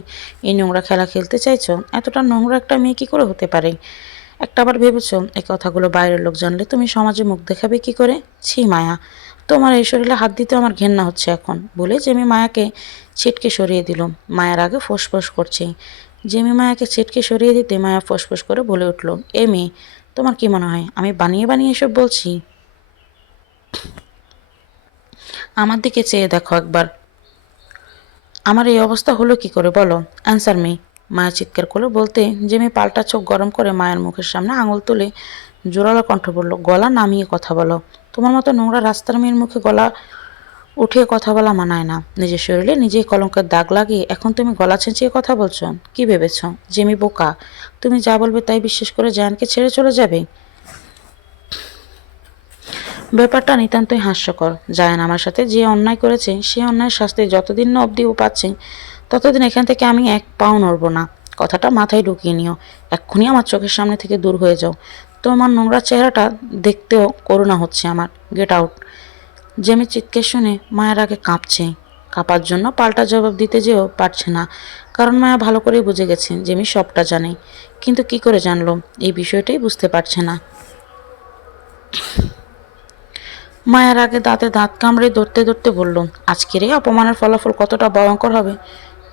এই নোংরা খেলা খেলতে চাইছো? এতটা নোংরা একটা মেয়ে কি করে হতে পারে? একটা আবার ভেবেছো এই কথাগুলো বাইরের লোক জানলে তুমি সমাজে মুখ দেখাবে কি করে? ছি মায়া, তোমার এই শরীরে হাত দিতে আমার ঘেন্না হচ্ছে এখন, বলে জেমি মায়াকে ছিটকে সরিয়ে দিল। মায়ের আগে ফোঁস করছে। জেমি মায়াকে ছিটকে সরিয়ে দিতে মায়া ফোঁস করে বলে উঠল, এ মেয়ে, তোমার কি মনে হয় আমি বানিয়ে এসব বলছি? আমার দিকে চেয়ে দেখো একবার, আমার এই অবস্থা হলো কি করে বলো? Answer me. মায়া চিৎকার করে বলতে জেমি পাল্টা চোখ গরম করে মায়ের মুখের সামনে আঙুল তুলে জোরালো কণ্ঠ বলল, গলা নামিয়ে কথা বলো। তোমার মতো নোংরা রাস্তার মেয়ের মুখে গলা উঠিয়ে কথা বলা মানায় না। নিজের শরীরে নিজেই কলঙ্কের দাগ লাগিয়ে এখন তুমি গলা ছেঁচিয়ে কথা বলছো? কি ভেবেছ জেমি বোকা? তুমি যা বলবে তাই বিশ্বাস করে জায়ানকে ছেড়ে চলে যাবে? ব্যাপারটা নিতান্তই হাস্যকর। জায়ান আমার সাথে যে অন্যায় করেছে সে অন্যায়ের শাস্তি যতদিন না অবধি ও পাচ্ছে ততদিন এখান থেকে আমি এক পাও নড়ব না। কথাটা মাথায় ঢুকিয়ে নিও। এক্ষুনি আমার চোখের সামনে থেকে দূর হয়ে যাও। তোমার নোংরা চেহারাটা দেখতেও করুণা হচ্ছে আমার। Get out. জেমি চিৎকার শুনে মায়ের আগে কাঁপছে। কাঁপার জন্য পাল্টা জবাব দিতে যেও পারছে না, কারণ মায়া ভালো করেই বুঝে গেছে জেমি সবটা জানে। কিন্তু কি করে জানলো এই বিষয়টাই বুঝতে পারছে না। মায়ের আগে দাঁতে দাঁত কামড়ে ধরতে বলল, আজকের এই অপমানের ফলাফল কতটা ভয়ঙ্কর হবে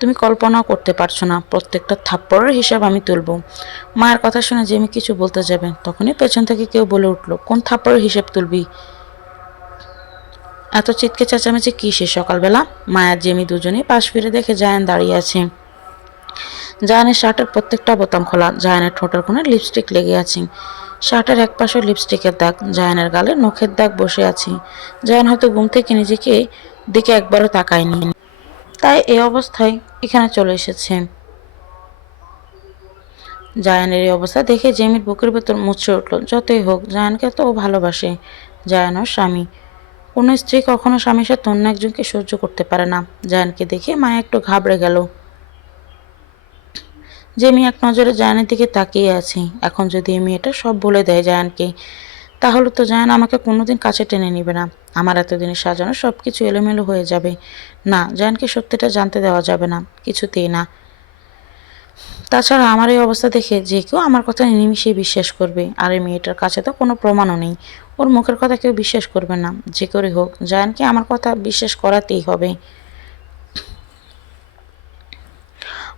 তুমি কল্পনাও করতে পারছো না। প্রত্যেকটা থাপ্পড়ের হিসাব আমি তুলব। মায়ের কথা শুনে জেমি কিছু বলতে যাবে তখনই পেছন থেকে কেউ বলে উঠল, কোন থাপ্পড়ের হিসাব তুলবি? এত চিৎকে চেঁচামেচি কিসে সকালবেলা? মায়ার জেমি দুজনেই পাশ ফিরে দেখে জায়ান দাঁড়িয়ে আছে। জায়ানের শার্টের প্রত্যেকটা বোতাম খোলা, জায়ানের ঠোঁটের কোণে লিপস্টিক লেগে আছে। শার্টের এক পাশে লিপস্টিকের দাগ, জায়ানের গালে নখের দাগ বসে আছে। জায়ান হয়তো ঘুম থেকে নিজেকে দিকে একবারও তাকায়নি, তাই এই অবস্থায় এখানে চলে এসেছে। জায়ানের এই অবস্থা দেখে জেমির বুকের ভেতর মুচড়ে উঠল। যতই হোক জায়ানকে তো ও ভালোবাসে। জায়ান ওর স্বামী। কোনো স্ত্রী কখনো স্বামীর সাথে অন্য একজনকে সহ্য করতে পারে না। জায়ানকে দেখে মায়া একটু ঘাবড়ে গেল। জেমি এক নজরে জায়ানের দিকে তাকিয়ে আছে। এখন যদি এই মেয়েটা সব বলে দেয় জায়ানকে, তাহলে তো জায়ান আমাকে কোনোদিন কাছে টেনে নিবে না। আমার এতদিনের সাজানো সব কিছু এলোমেলো হয়ে যাবে। না, জায়ানকে সত্যিটা জানতে দেওয়া যাবে না, কিছুতেই না। তাছাড়া আমার এই অবস্থা দেখে যে কেউ আমার কথা নিমিষেই বিশ্বাস করবে। আর এই মেয়েটার কাছে তো কোনো প্রমাণও নেই। ওর মুখের কথা কেউ বিশ্বাস করবে না। যে করে হোক জায়ানকে আমার কথা বিশ্বাস করাতেই হবে।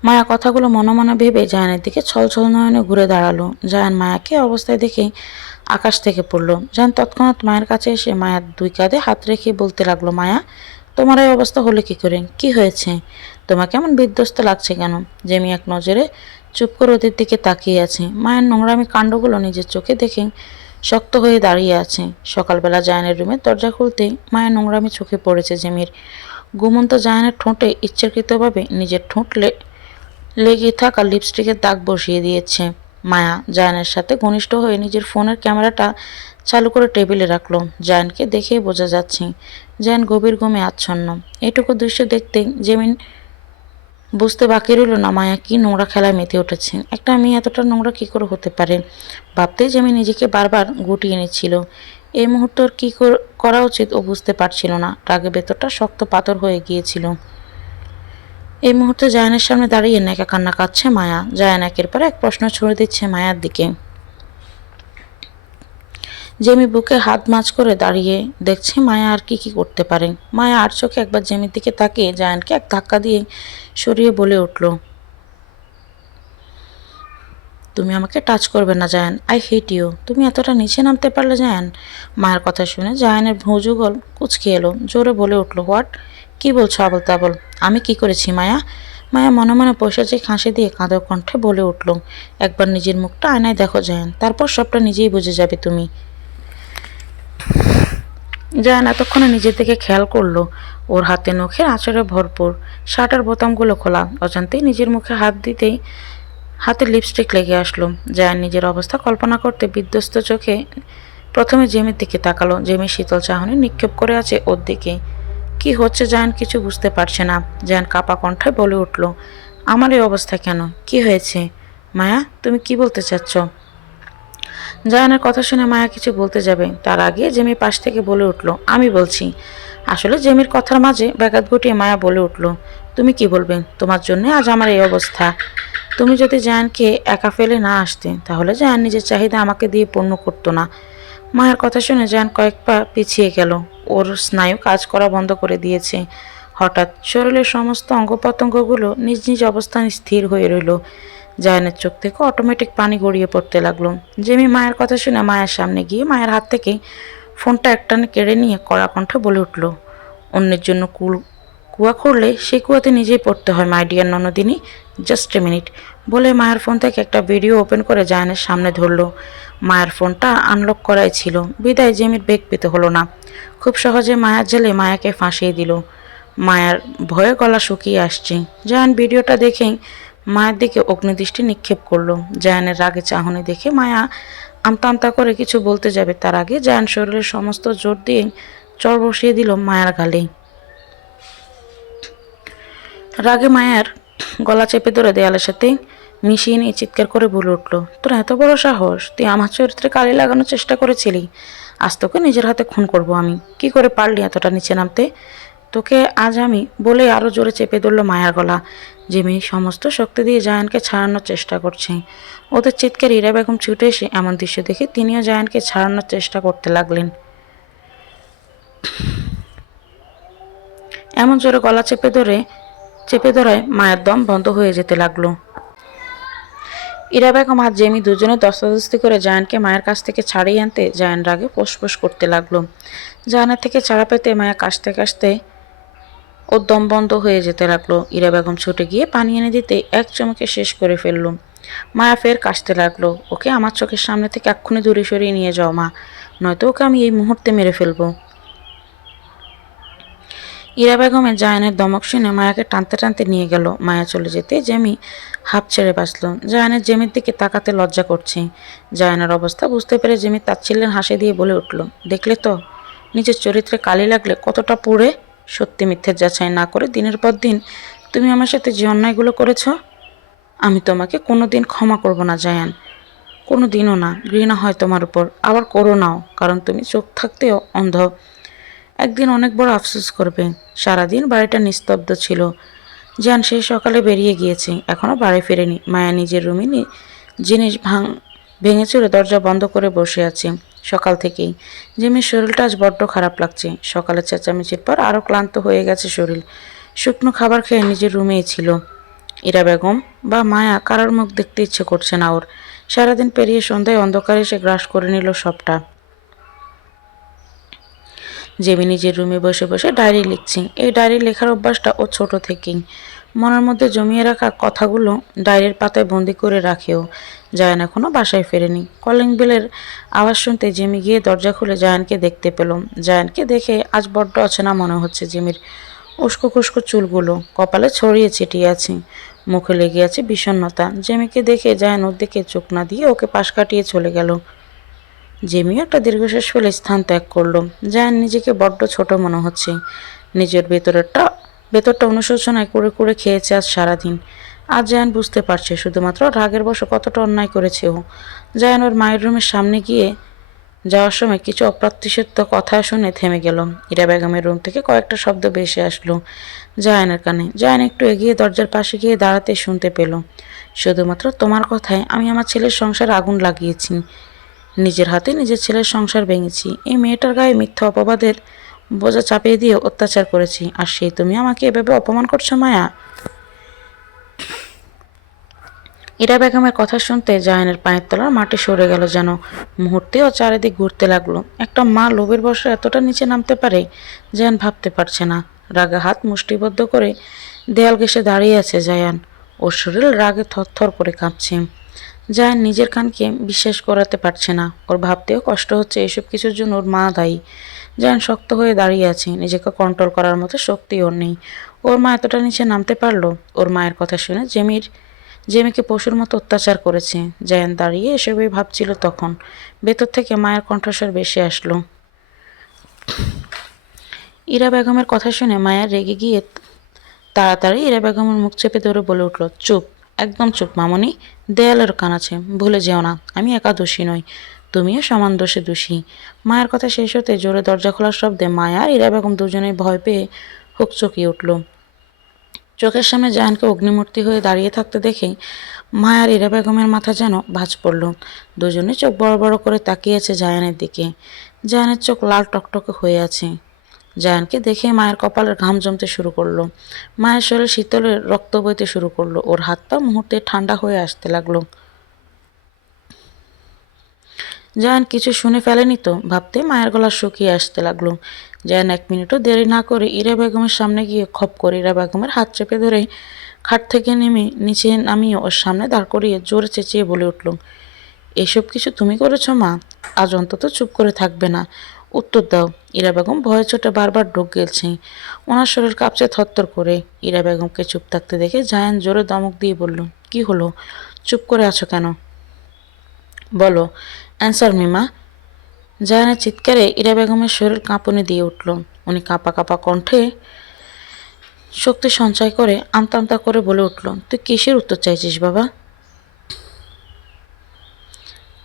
মায়া কথাগুলো মনে মনে ভেবে জায়ানের দিকে ছলছল নয়নে ঘুরে দাঁড়ালো। জায়ান মায়াকে অবস্থায় দেখে আকাশ থেকে পড়ল। জায়ান তৎক্ষণাৎ মায়ের কাছে এসে মায়ার দুই কাঁধে হাত রেখে বলতে লাগলো, মায়া, তোমার এই অবস্থা হলো কি করে? কি হয়েছে? তোমাকে এমন বিধ্বস্ত লাগছে কেন? জেমি এক নজরে চুপ করে ওদের দিকে তাকিয়ে আছে। মায়ের নোংরামি কাণ্ডগুলো নিজের চোখে দেখে শক্ত হয়ে দাঁড়িয়ে আছে। সকালবেলা জায়ানের রুমের দরজা খুলতেই মায়ের নোংরামি চোখে পড়েছে জেমির। ঘুমন্ত জায়ানের ঠোঁটে ইচ্ছাকৃতভাবে নিজের ঠোঁট লেগে থাকা লিপস্টিকের দাগ বসিয়ে দিয়েছে। মায়া জায়ানের সাথে ঘনিষ্ঠ হয়ে নিজের ফোনের ক্যামেরাটা চালু করে টেবিলে রাখলো। জায়ানকে দেখেই বোঝা যাচ্ছে জায়ান গভীর ঘুমে আচ্ছন্ন। এটুকু দৃশ্য দেখতে জেমিন বুঝতে বাকি রইল না মায়া কি নোংরা খেলায় মেতে উঠেছে। একটা মেয়ে এতটা নোংরা কি করে হতে পারে? ভাবতেই জেমি নিজেকে বারবার গুটিয়ে নিচ্ছিল। এই মুহূর্তে ওর কি করা উচিত ও বুঝতে পারছিল না। রাগে ভেতরটা শক্ত পাথর হয়ে গিয়েছিল। এই মুহূর্তে জায়ানের সামনে দাঁড়িয়ে নেকা কান্না কাঁদছে মায়া। জায়ান একের পর এক প্রশ্ন ছুড়ে দিচ্ছে মায়ার দিকে। জেমি বুকে হাত মাছ করে দাঁড়িয়ে দেখছে মায়া আর কি করতে পারে। মায়া আর চোখে একবার জেমির দিকে তাকিয়ে জায়ানকে এক ধাক্কা দিয়ে সরিয়ে বলে উঠল, তুমি আমাকে টাচ করবে না জায়ান, আই হেট ইউ। তুমি এতটা নিচে নামতে পারলে জায়ান? মায়ের কথা শুনে জায়ানের ভৌযুগল কুচকে এলো। জোরে বলে উঠল, হোয়াট? কি বলছো আবল তাবল? আমি কি করেছি মায়া? মায়া মনে মনে পৈশাচিক হাসি দিয়ে কাঁদো কণ্ঠে বলে উঠল, একবার নিজের মুখটা আয়নায় দেখো জায়ান, তারপর সবটা নিজেই বুঝে যাবে তুমি। জায়ান এতক্ষণে নিজের দিকে খেয়াল করলো। ওর হাতে নখের আঁচড়ে ভরপুর, শার্টের বোতামগুলো খোলা। অজান্তেই নিজের মুখে হাত দিতেই হাতে লিপস্টিক লেগে আসলো। জায়ান নিজের অবস্থা কল্পনা করতে বিধ্বস্ত চোখে প্রথমে জেমির দিকে তাকালো। জেমি শীতল চাহনি নিক্ষেপ করে আছে ওর দিকে। কি হচ্ছে জায়ান কিছু বুঝতে পারছে না। জায়ান কাপা কণ্ঠে বলে উঠল, আমার এই অবস্থা কেন? কি হয়েছে? মায়া, তুমি কি বলতে চাচ্ছ? জায়ানের কথা শুনে মায়া কিছু বলতে যাবে, তার আগে জেমি পাশ থেকে বলে উঠল, আমি বলছি। আসলে জেমির কথার মাঝে ব্যাঘাত ঘটিয়ে মায়া বলে উঠল, তুমি কি বলবে? তোমার জন্য আজ আমার এই অবস্থা। তুমি যদি জায়ানকে একা ফেলে না আসতে, তাহলে জায়ান নিজের চাহিদা আমাকে দিয়ে পূর্ণ করতো না। মায়ের কথা শুনে জায়ান কয়েক পা পিছিয়ে গেল। ওর স্নায়ু কাজ করা বন্ধ করে দিয়েছে। হঠাৎ শরীরের সমস্ত অঙ্গ প্রত্যঙ্গগুলো নিজ নিজ অবস্থানে স্থির হয়ে রইল। জায়ানের চোখ থেকে অটোমেটিক পানি গড়িয়ে পড়তে লাগলো। জেমি মায়ের কথা শুনে মায়ের সামনে গিয়ে মায়ের হাত থেকে ফোনটা একটানে কেড়ে নিয়ে কড়া কণ্ঠে বলে উঠল, অন্যের জন্য কুয়া করলে সেই কুয়াতে নিজেই পড়তে হয় মাই ডিয়ার ননদিনী। Just a minute. বলে মায়ের ফোন থেকে একটা ভিডিও ওপেন করে জায়ানের সামনে ধরলো। মায়ের ফোনটা আনলক করাই ছিল, বিদায় জেমির বেগ পেতে হলো না। খুব সহজে মায়ার জেলে মায়াকে ফাঁসিয়ে দিল। মায়ার ভয়ে গলা শুকিয়ে আসছে। জায়ান ভিডিওটা দেখেই মায়ের দিকে অগ্নিদৃষ্টি নিক্ষেপ করলো। জায়ানের রাগে চাহনি দেখে মায়া আমতা আমতা করে কিছু বলতে যাবে, তার আগে জায়ান শরীরের সমস্ত জোর দিয়ে চর বসিয়ে দিল মায়ার গালে। রাগে মায়ার গলা চেপে ধরে দেয়ালের সাথে মিশিয়ে নিয়ে চিৎকার করে বলে উঠল, তোর এত বড় সাহস! তুই আমার চরিত্রে কালি লাগানোর চেষ্টা করেছিলি। আজ তোকে নিজের হাতে খুন করব আমি। কি করে পারলি এতটা নিচে নামতে? তোকে আজ আমি, বলে আরো জোরে চেপে ধরল মায়ার গলা। জিমি সমস্ত শক্তি দিয়ে জায়ানকে ছাড়ানোর চেষ্টা করছে। ওদের চিৎকার ইরা বেগম ছুটে এসে এমন দৃশ্য দেখে তিনিও জায়ানকে ছাড়ানোর চেষ্টা করতে লাগলেন। এমন জোরে গলা চেপে ধরায় মায়ের দম বন্ধ হয়ে যেতে লাগলো। ইরা বেগম আর জেমি দুজনে দস্তাদস্তি করে জায়ানকে মায়ের কাছ থেকে ছাড়িয়ে আনতে জায়ান রাগে ফোঁস করতে লাগলো। জায়ানের থেকে ছাড়া পেতে মায়া কাশতে কাশতে ওর দম বন্ধ হয়ে যেতে লাগলো। ইরা বেগম ছুটে গিয়ে পানি এনে দিতে এক চমকে শেষ করে ফেললো। মায়া ফের কাশতে লাগলো, ওকে আমার চোখের সামনে থেকে এক্ষুনি দূরে সরিয়ে নিয়ে যাও মা, নয়তো ওকে আমি এই মুহূর্তে মেরে ফেলবো। ইরা বেগমের জায়ানের ধমক শুনে মায়াকে টানতে টানতে নিয়ে গেল। মায়া চলে যেতে জেমি হাঁপ ছেড়ে বাঁচল। জায়ানের জেমির দিকে তাকাতে লজ্জা করছে। জায়ানের অবস্থা বুঝতে পেরে জেমি তাচ্ছিল্যের হাসি দিয়ে বলে উঠল, দেখলে তো, নিজের চরিত্রে কালি লাগলে কতটা পুড়ে। সত্যি মিথ্যের যাচাই না করে দিনের পর দিন তুমি আমার সাথে যে অন্যায়গুলো করেছ, আমি তোমাকে কোনোদিন ক্ষমা করব না জায়ান, কোনো দিনও না। ঘৃণা হয় তোমার উপর, আবার করো নাও, কারণ তুমি চোখ থাকতেও অন্ধ। একদিন অনেক বড় আফসোস করবে। সারাদিন বাড়িটা নিস্তব্ধ ছিল। জান সেই সকালে বেরিয়ে গিয়েছে, এখনো বাড়ি ফেরেনি। মায়া নিজের রুমে জিনিস ভেঙে চুরে দরজা বন্ধ করে বসে আছে সকাল থেকেই। জিমির শরীরটা আজ বড্ড খারাপ লাগছে। সকালের চেঁচামেচির পর আরও ক্লান্ত হয়ে গেছে শরীর। শুকনো খাবার খেয়ে নিজের রুমেই ছিল। ইরা বেগম বা মায়া কারোর মুখ দেখতে ইচ্ছে করছে না ওর। সারাদিন পেরিয়ে সন্ধ্যায় অন্ধকারে সে গ্রাস করে নিল সবটা। জেমি নিজের রুমে বসে বসে ডায়েরি লিখছি। এই ডায়েরি লেখার অভ্যাসটা ও ছোট থেকেই। মনের মধ্যে জমিয়ে রাখা কথাগুলো ডায়েরির পাতায় বন্দি করে রাখেও। জায়ান এখনও বাসায় ফেরেনি। কলিং বেলের আওয়াজ শুনতে জেমি গিয়ে দরজা খুলে জায়ানকে দেখতে পেল। জায়ানকে দেখে আজ বড্ড অচেনা মনে হচ্ছে জেমির। উস্কো খুস্কো চুলগুলো কপালে ছড়িয়ে ছিটিয়ে আছে, মুখে লেগে আছে বিষণ্ণতা। জেমিকে দেখে জায়ান ওর দিকে চোখ না দিয়ে ওকে পাশ কাটিয়ে চলে গেল। জেমিও একটা দীর্ঘশ্বাস ফেলে স্থান ত্যাগ করলো। জায়ান নিজেকে বড্ড ছোট মনে হচ্ছে। নিজের ভেতরটা অনুশোচনায় করে খেয়েছে আজ সারাদিন। আজ জায়ান বুঝতে পারছে শুধুমাত্র রাগের বশে কতটা অন্যায় করেছে ও। জায়ান ওর মায়ের রুমের সামনে গিয়ে যাওয়ার সময় কিছু অপ্রত্যাশিত কথা শুনে থেমে গেল। ইরা বেগমের রুম থেকে কয়েকটা শব্দ ভেসে আসলো জায়ানের কানে। জায়ান একটু এগিয়ে দরজার পাশে গিয়ে দাঁড়াতে শুনতে পেল, শুধুমাত্র তোমার কথায় আমি আমার ছেলের সংসারে আগুন লাগিয়েছি, নিজের হাতে নিজের ছেলের সংসার ভেঙেছি, এই মেয়েটার গায়ে মিথ্যা অপবাদের বোঝা চাপিয়ে দিয়ে অত্যাচার করেছি, আর সেই তুমি আমাকে এভাবে অপমান করছো মায়া। ইরা বেগমের কথা শুনতে জায়ানের পায়ের তলার মাটি সরে গেল যেন। মুহূর্তেও চারিদিক ঘুরতে লাগলো। একটা মা লোভের বশে এতটা নিচে নামতে পারে জায়ান ভাবতে পারছে না। রাগে হাত মুষ্টিবদ্ধ করে দেয়াল ঘেঁষে দাঁড়িয়ে আছে জায়ান। ওর শরীর রাগে থরথর করে কাঁপছে। জায়ান নিজের কানকে বিশ্বাস করাতে পারছে না। ওর ভাবতেও কষ্ট হচ্ছে এসব কিছুর জন্য ওর মা দায়ী। জায়ান শক্ত হয়ে দাঁড়িয়ে আছে, নিজেকে কন্ট্রোল করার মতো শক্তি ওর নেই। ওর মা এতটা নিচে নামতে পারলো। ওর মায়ের কথা শুনে জেমিকে পশুর মতো অত্যাচার করেছে। জায়ান দাঁড়িয়ে এসবই ভাবছিল তখন ভেতর থেকে মায়ের কণ্ঠস্বর বেশি আসলো। ইরা বেগমের কথা শুনে মায়া রেগে গিয়ে তাড়াতাড়ি ইরা বেগমের মুখ চেপে ধরে বলে উঠল, চুপ, একদম চুপ মামনি। দেয়ালের কান আছে, ভুলে যেও না আমি একা দোষী নই, তুমিও সমান দোষে দোষী। মায়ের কথা শেষ হতে জোরে দরজা খোলার শব্দে মায়া আর ইরা বেগম দুজনেই ভয় পেয়ে চকিয়ে উঠল। চোখের সামনে জায়ানকে অগ্নিমূর্তি হয়ে দাঁড়িয়ে থাকতে দেখে মায়ার ইরা বেগমের মাথা যেন ভাঁজ পড়ল। দুজনে চোখ বড় বড় করে তাকিয়েছে জায়ানের দিকে। জায়ানের চোখ লাল টকটকে হয়ে আছে। জায়ানকে দেখে মায়ের কপালের ঘাম জমতে শুরু করলো। মায়ের শরীর শীতলে রক্ত বইতে শুরু করলো। ওর হাত পা মুহূর্তে ঠান্ডা হয়ে আসতে লাগলো। জায়ান কিছু শুনে ফেলেনি তো ভাবতে মায়ের গলা শুকিয়ে আসতে লাগলো। জায়ান 1 মিনিটও দেরি না করে ইরা বেগমের সামনে গিয়ে খপ করে ইরা বেগমের হাত চেপে ধরে খাট থেকে নেমে নিচে নামিয়ে ওর সামনে দাঁড় করিয়ে জোরে চেঁচিয়ে বলে উঠল, এসব কিছু তুমি করেছো মা? আজ অন্তত চুপ করে থাকবে না, উত্তর দাও। ইরা বেগম ভয়ে চোটে বারবার ঢোক গেলছে। ওনার শরীর কাঁপছে থরথর করে। ইরা বেগমকে চুপ থাকতে দেখে জায়ান জোরে ধমক দিয়ে বলল, কি হলো, চুপ করে আছো কেন? বলো, অ্যান্সার মি মা। জায়ানের চিৎকারে ইরা বেগমের শরীর কাঁপুনি দিয়ে উঠল। উনি কাঁপা কাঁপা কণ্ঠে শক্তি সঞ্চয় করে আমতা আমতা করে বলে উঠল, তুই কিসের উত্তর চাইছিস বাবা?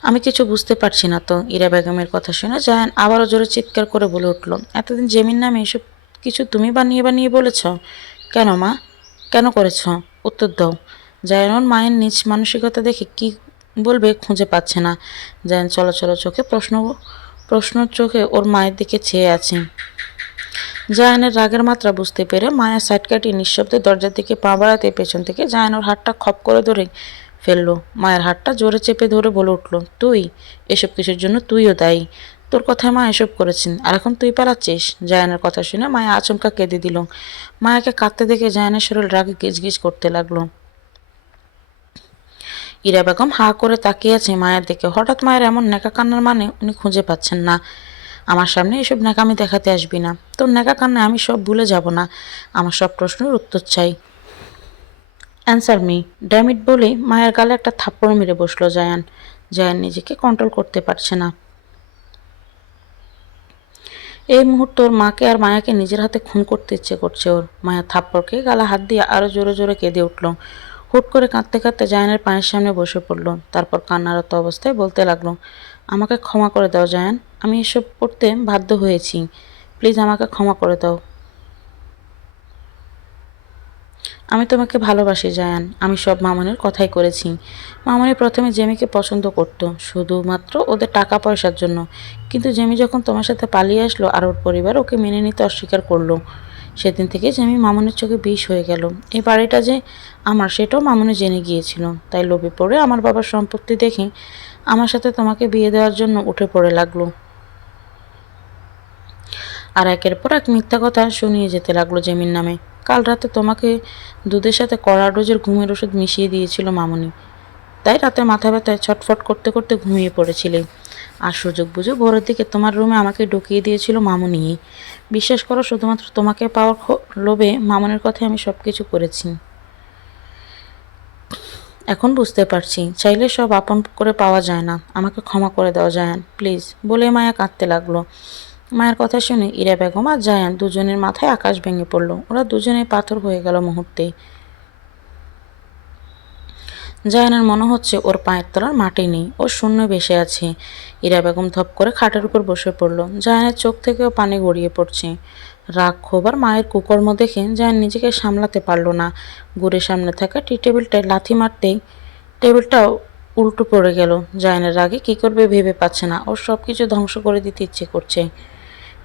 আমি কিছু বুঝতে পারছি না তো। ইরা বেগমের কথা শুনে জায়ান আবারও জোরে চিৎকার করে বলে উঠল, এতদিন জেমিন নামে এসব কিছু তুমি বানিয়ে বানিয়ে বলেছ? কেন মা, কেন করেছ? উত্তর দাও। জায়ান ওর মায়ের নিজ মানসিকতা দেখে কি বলবে খুঁজে পাচ্ছে না। জায়ান চলাচল চোখে প্রশ্ন চোখে ওর মায়ের দিকে চেয়ে আছে। জায়ানের রাগের মাত্রা বুঝতে পেরে মায়া সাইড কাটিয়ে নিঃশব্দে দরজার দিকে পা বাড়াতে পেছন থেকে জায়ান ওর হাতটা খপ করে ধরে ফেললো। মায়ের হাতটা জোরে চেপে ধরে বলে উঠল, তুই এসব কিছুর জন্য তুইও দায়ী। তোর কথায় মা এসব করেছেন আর এখন তুই পালাচ্ছিস? জায়ানের কথা শুনে মায়া আচমকা কেঁদে দিল। মায়াকে কাঁদতে দেখে জায়ানের শরীর রাগে গিজগিজ করতে লাগলো। ইরা বেগম হা করে তাকিয়ে আছে মায়ের দিকে। হঠাৎ মায়ের এমন নেকা কান্নার মানে উনি খুঁজে পাচ্ছেন না। আমার সামনে এসব ন্যাকামি দেখাতে আসবি না। তোর নেকা কান্নায় আমি সব ভুলে যাব না। আমার সব প্রশ্নের উত্তর চাই। অ্যান্সার মি, ড্যামিট বলে মায়ের গালে একটা থাপ্পড় মেরে বসলো জায়ান। জায়ান নিজেকে কন্ট্রোল করতে পারছে না। এই মুহূর্তে ওর মাকে আর মায়াকে নিজের হাতে খুন করতে ইচ্ছে করছে ওর। মায়া থাপ্পড়কে গালে হাত দিয়ে আরো জোরে জোরে কেঁদে উঠল। হুট করে কাঁদতে কাঁদতে জায়ানের পায়ের সামনে বসে পড়ল। তারপর কান্নারত অবস্থায় বলতে লাগলো, আমাকে ক্ষমা করে দাও জায়ান, আমি এসব করতে বাধ্য হয়েছি, প্লিজ আমাকে ক্ষমা করে দাও। আমি তোমাকে ভালোবাসি জায়ান, আমি সব মামনির কথাই করেছি। মামনি প্রথমে জেমিকে পছন্দ করতো শুধুমাত্র ওদের টাকা পয়সার জন্য, কিন্তু জেমি যখন তোমার সাথে পালিয়ে আসলো আর ওর পরিবার ওকে মেনে নিতে অস্বীকার করলো, সেদিন থেকে জেমি মামনির চোখে বিষ হয়ে গেল। এই বাড়িটা যে আমার সেটাও মামনি জেনে গিয়েছিল, তাই লোভে পড়ে আমার বাবার সম্পত্তি দেখে আমার সাথে তোমাকে বিয়ে দেওয়ার জন্য উঠে পড়ে লাগলো। আর একের পর এক মিথ্যা কথা শুনিয়ে যেতে লাগলো জেমির নামে। কাল রাতে তোমাকে দুধের সাথে কড়া ডোজের ঘুমের ওষুধ মিশিয়ে দিয়েছিল মামনি, তাই রাতে মাথা ব্যথায় ছটফট করতে করতে ঘুমিয়ে পড়েছিলে। আর সুযোগ বুঝে ভোরের দিকে তোমার রুমে আমাকে ঢুকিয়ে দিয়েছিল মামনি। বিশ্বাস করো, শুধুমাত্র তোমাকে পাওয়ার লোভে মামনির কথায় আমি সব কিছু করেছি। এখন বুঝতে পারছি চাইলে সব আপন করে পাওয়া যায় না, আমাকে ক্ষমা করে দাও জায়ান প্লিজ, বলে মায়া কাঁদতে লাগলো। মায়ের কথা শুনে ইরা বেগম আর জায়ান দুজনের মাথায় আকাশ ভেঙে পড়ল। ওরা দুজনেই পাথর হয়ে গেল মুহূর্তে। জায়ানের মনে হচ্ছে ওর পায়ের তলার মাটি নেই, ও শূন্য ভেসে আছে। ইরা বেগম ধপ করে খাটের উপর বসে পড়ল। জায়ানের চোখ থেকেও পানি গড়িয়ে পড়ছে। রাগ ক্ষোভ আর মায়ের কুকর্ম দেখে জায়ান নিজেকে সামলাতে পারল না। ঘুরে সামনে থাকা টি টেবিলটায় লাথি মারতেই টেবিলটাও উল্টো পড়ে গেল। জায়ানের রাগে কী করবে ভেবে পাচ্ছে না, ওর সব কিছু ধ্বংস করে দিতে ইচ্ছে করছে।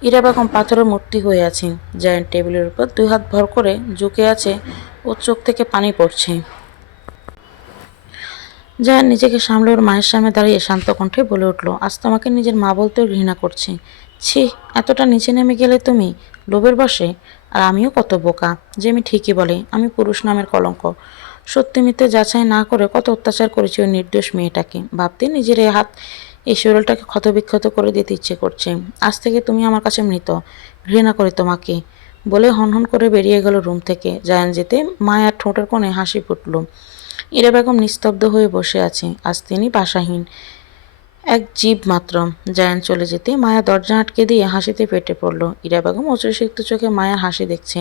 ইরা বেগম পাথরের মূর্তি হয়ে আছেন। জায়ান টেবিলের উপর 2 হাত ভর করে ঝুঁকে আছে, ওর চোখ থেকে পানি পড়ছে। জায়ান নিজেকে সামলে ওর মায়ের সামনে দাঁড়িয়ে শান্ত কণ্ঠে বলে উঠল, আজ তোমাকে নিজের মা বলতেও ঘৃণা করছে। ছি, এতটা নিচে নেমে গেলে তুমি লোভের বশে? আর আমিও কত বোকা, যে আমি ঠিকই বলে আমি পুরুষ নামের কলঙ্ক। সত্যি মিথ্যে যাচাই না করে কত অত্যাচার করেছি ওই নির্দোষ মেয়েটাকে। ভাবতে নিজের এই হাত এই শরীরটাকে ক্ষতবিক্ষত করে দিতে ইচ্ছে করছে। আজ থেকে তুমি আমার কাছে মৃত, ঘৃণা করে তোমাকে, বলে হনহন করে বেরিয়ে গেল রুম থেকে। জায়ান যেতে মায়ার ঠোঁটের কোণে হাসি ফুটল। ইরা বেগম নিস্তব্ধ হয়ে বসে আছে। আজ তিনি বাসাহীন, এক জীব মাত্র। জায়ান চলে যেতে মায়া দরজা আটকে দিয়ে হাসিতে ফেটে পড়ল। ইরা বেগম অশ্রুসিক্ত চোখে মায়ার হাসি দেখছে।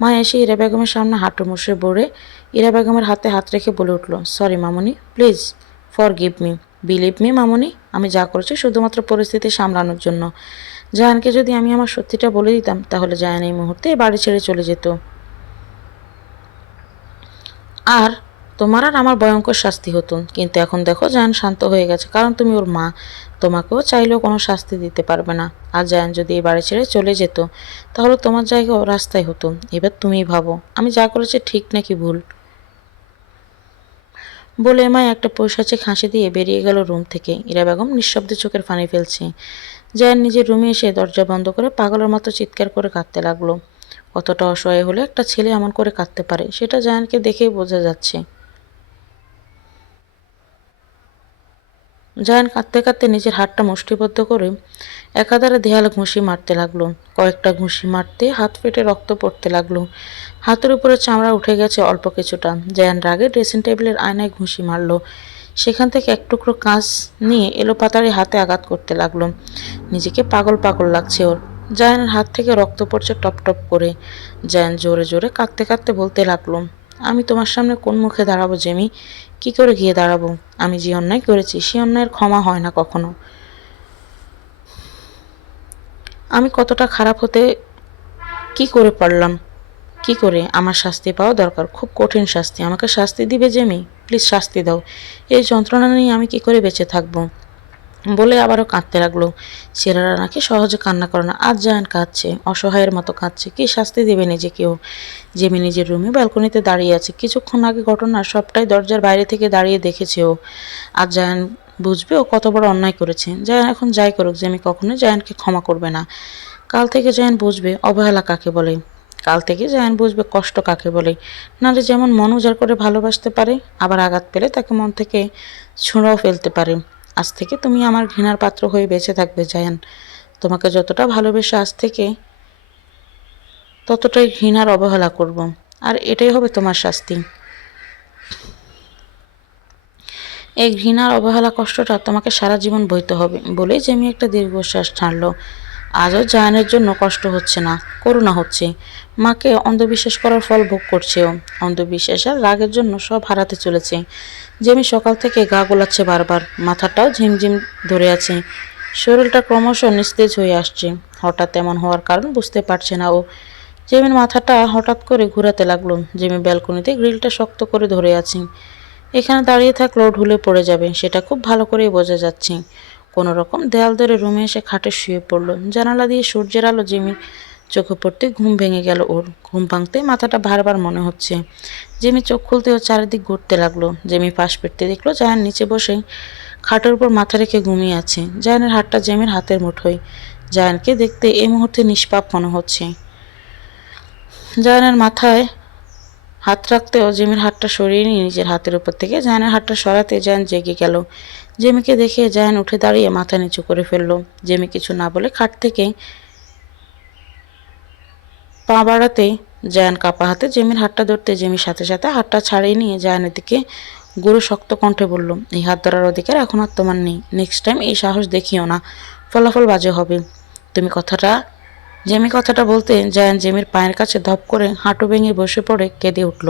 মায়া এসে ইরা বেগমের সামনে হাঁটু মুষড়ে পড়ে ইরা বেগমের হাতে হাত রেখে বলে উঠল, sorry Mamuni, please forgive me, believe me মামুনি, আমি যা করেছি শুধুমাত্র পরিস্থিতি সামলানোর জন্য। জায়ানকে যদি আমি আমার সত্যিটা বলে দিতাম তাহলে জায়ান এই মুহূর্তে বাড়ি ছেড়ে চলে যেত, আর তোমার আর আমার ভয়ঙ্কর শাস্তি হতো। কিন্তু এখন দেখো জায়ান শান্ত হয়ে গেছে, কারণ তুমি ওর মা। তোমাকেও চাইলেও কোনো শাস্তি দিতে পারবে না। আর জায়ান যদি এই বাড়ি ছেড়ে চলে যেত তাহলে তোমার জায়গাও রাস্তায় হতো। এবার তুমিই ভাবো আমি যা করেছি ঠিক নাকি ভুল। বলে মায় একটা পৈশাচিক হাসি দিয়ে বেরিয়ে গেল রুম থেকে। ইরা বেগম নিঃশব্দে চোখের পানি ফেলছে। জায়ান নিজের রুমে এসে দরজা বন্ধ করে পাগলের মতো চিৎকার করে কাঁদতে লাগলো। কতটা অসহায় হলে একটা ছেলে এমন করে কাঁদতে পারে সেটা জায়ানকে দেখেই বোঝা যাচ্ছে। জায়ান কাঁদতে কাঁদতে নিজের হাতটা মুষ্টিবদ্ধ করে একাধারে দেয়ালে ঘুষি মারতে লাগলো। কয়েকটা ঘুষি মারতে হাত ফেটে রক্ত পড়তে লাগলো। হাতের উপরে চামড়া উঠে গেছে অল্প কিছুটা। জায়ান রাগে ড্রেসিং টেবিলের আয়নায় ঘুষি মারলো। সেখান থেকে এক টুকরো কাঁচ নিয়ে এলোপাতাড়ি হাতে আঘাত করতে লাগলো। নিজেকে পাগল পাগল লাগছে ওর। জায়ানের হাত থেকে রক্ত পড়ছে টপ টপ করে। জায়ান জোরে জোরে কাঁদতে কাঁদতে বলতে লাগলো, আমি তোমার সামনে কোন মুখে দাঁড়াবো জেমি? কি করে গিয়ে দাঁড়াবো? আমি যে অন্যায় করেছি সে অন্যায়ের ক্ষমা হয় না কখনো। আমি কতটা খারাপ হতে কি করে পারলাম? কি করে? আমার শাস্তি পাওয়া দরকার, খুব কঠিন শাস্তি। আমাকে শাস্তি দিবে জেমি, প্লিজ শাস্তি দাও। এই যন্ত্রণা নিয়ে আমি কি করে বেঁচে থাকবো? বলে আবারও কাঁদতে লাগলো। ছেলেরা নাকি সহজে কান্না করে না। আজ জায়ান কাঁদছে, অসহায়ের মতো কাঁদছে। কি শাস্তি দেবে নিজেকেও? জেমি নিজের রুমে ব্যালকনিতে দাঁড়িয়ে আছে। কিছুক্ষণ আগে ঘটনা সবটাই দরজার বাইরে থেকে দাঁড়িয়ে দেখেছে ও। আজ জায়ান বুঝবে ও কত বড় অন্যায় করেছে। জায়ান এখন যাই করুক, জেমি কখনোই জায়ানকে ক্ষমা করবে না। কাল থেকে জায়ান বুঝবে অবহেলা কাকে বলে। কাল থেকে জায়ান বুঝবে কষ্ট কাকে বলে। নারে যেমন মন উজাড় করে ভালোবাসতে পারে, আবার আঘাত পেলে তাকে মন থেকে ছুঁড়েও ফেলতে পারে। আজ থেকে তুমি আমার ঘৃণার পাত্র হয়ে বেঁচে থাকবে জায়ান। তোমাকে যতটা ভালোবেসে আজ থেকে ততটাই ঘৃণার অবহেলা করব। আর এটাই হবে তোমার শাস্তি। এই ঘৃণার অবহেলা কষ্টটা তোমাকে সারা জীবন বইতে হবে। বলেই জেমি একটা দীর্ঘশ্বাস ছাড়ল। আজও জায়ানের জন্য কষ্ট হচ্ছে না, করুণা হচ্ছে। মাকে অন্ধবিশ্বাস করার ফল ভোগ করছে ও। অন্ধবিশ্বাস আর রাগের জন্য সব হারাতে চলেছে। জেমি সকাল থেকে গা গোলাচ্ছে বারবার, মাথাটাও ঝিমঝিম ধরে আছে। শরীরটা ক্রমশ নিস্তেজ হয়ে আসছে। হঠাৎ এমন হওয়ার কারণ বুঝতে পারছে না ও। জেমির মাথাটা হঠাৎ করে ঘুরাতে লাগলো। জেমি ব্যালকনিতে গ্রিলটা শক্ত করে ধরে আছে। এখানে দাঁড়িয়ে থাকলেও ঢুলে পড়ে যাবে, সেটা খুব ভালো করেই বোঝা যাচ্ছে। কোনো রকম দেয়াল ধরে রুমে এসে খাটে শুয়ে পড়ল। জানালা দিয়ে সূর্যের আলো জেমির চোখে পড়তে ঘুম ভেঙে গেল ওর। ঘুম ভাঙতে মাথাটা বারবার মনে হচ্ছে। জেমি চোখ খুলতে ও চারিদিক ঘুরতে লাগলো। জেমি পাশ ফিরতে দেখলো জায়ান নিচে বসে খাটের উপর মাথা রেখে ঘুমিয়ে আছে। জায়ানের হাতটা জেমির হাতের মুঠোয়। জায়ানকে দেখতে এই মুহূর্তে নিষ্পাপ মনে হচ্ছে। জায়ানের মাথায় হাত রাখতেও জেমির হাতটা সরিয়ে নিয়ে নিজের হাতের উপর থেকে জায়ানের হাতটা সরাতে জায়ান জেগে গেল। জেমিকে দেখে জায়ান উঠে দাঁড়িয়ে মাথা নিচু করে ফেলল। জেমি কিছু না বলে খাট থেকে পা বাড়াতে জায়ান কাপা হাতে জেমির হাতটা ধরতে জেমির সাথে সাথে হাতটা ছাড়িয়ে নিয়ে জায়ানের দিকে গুরু শক্ত কণ্ঠে বলল, এই হাত ধরার অধিকার এখন আর তোমার নেই। নেক্সট টাইম এই সাহস দেখিও না, ফলাফল বাজে হবে। তুমি কথাটা জেমি কথাটা বলতে জায়ান জেমির পায়ের কাছে ধপ করে হাঁটু ভেঙে বসে পড়ে কেঁদে উঠল।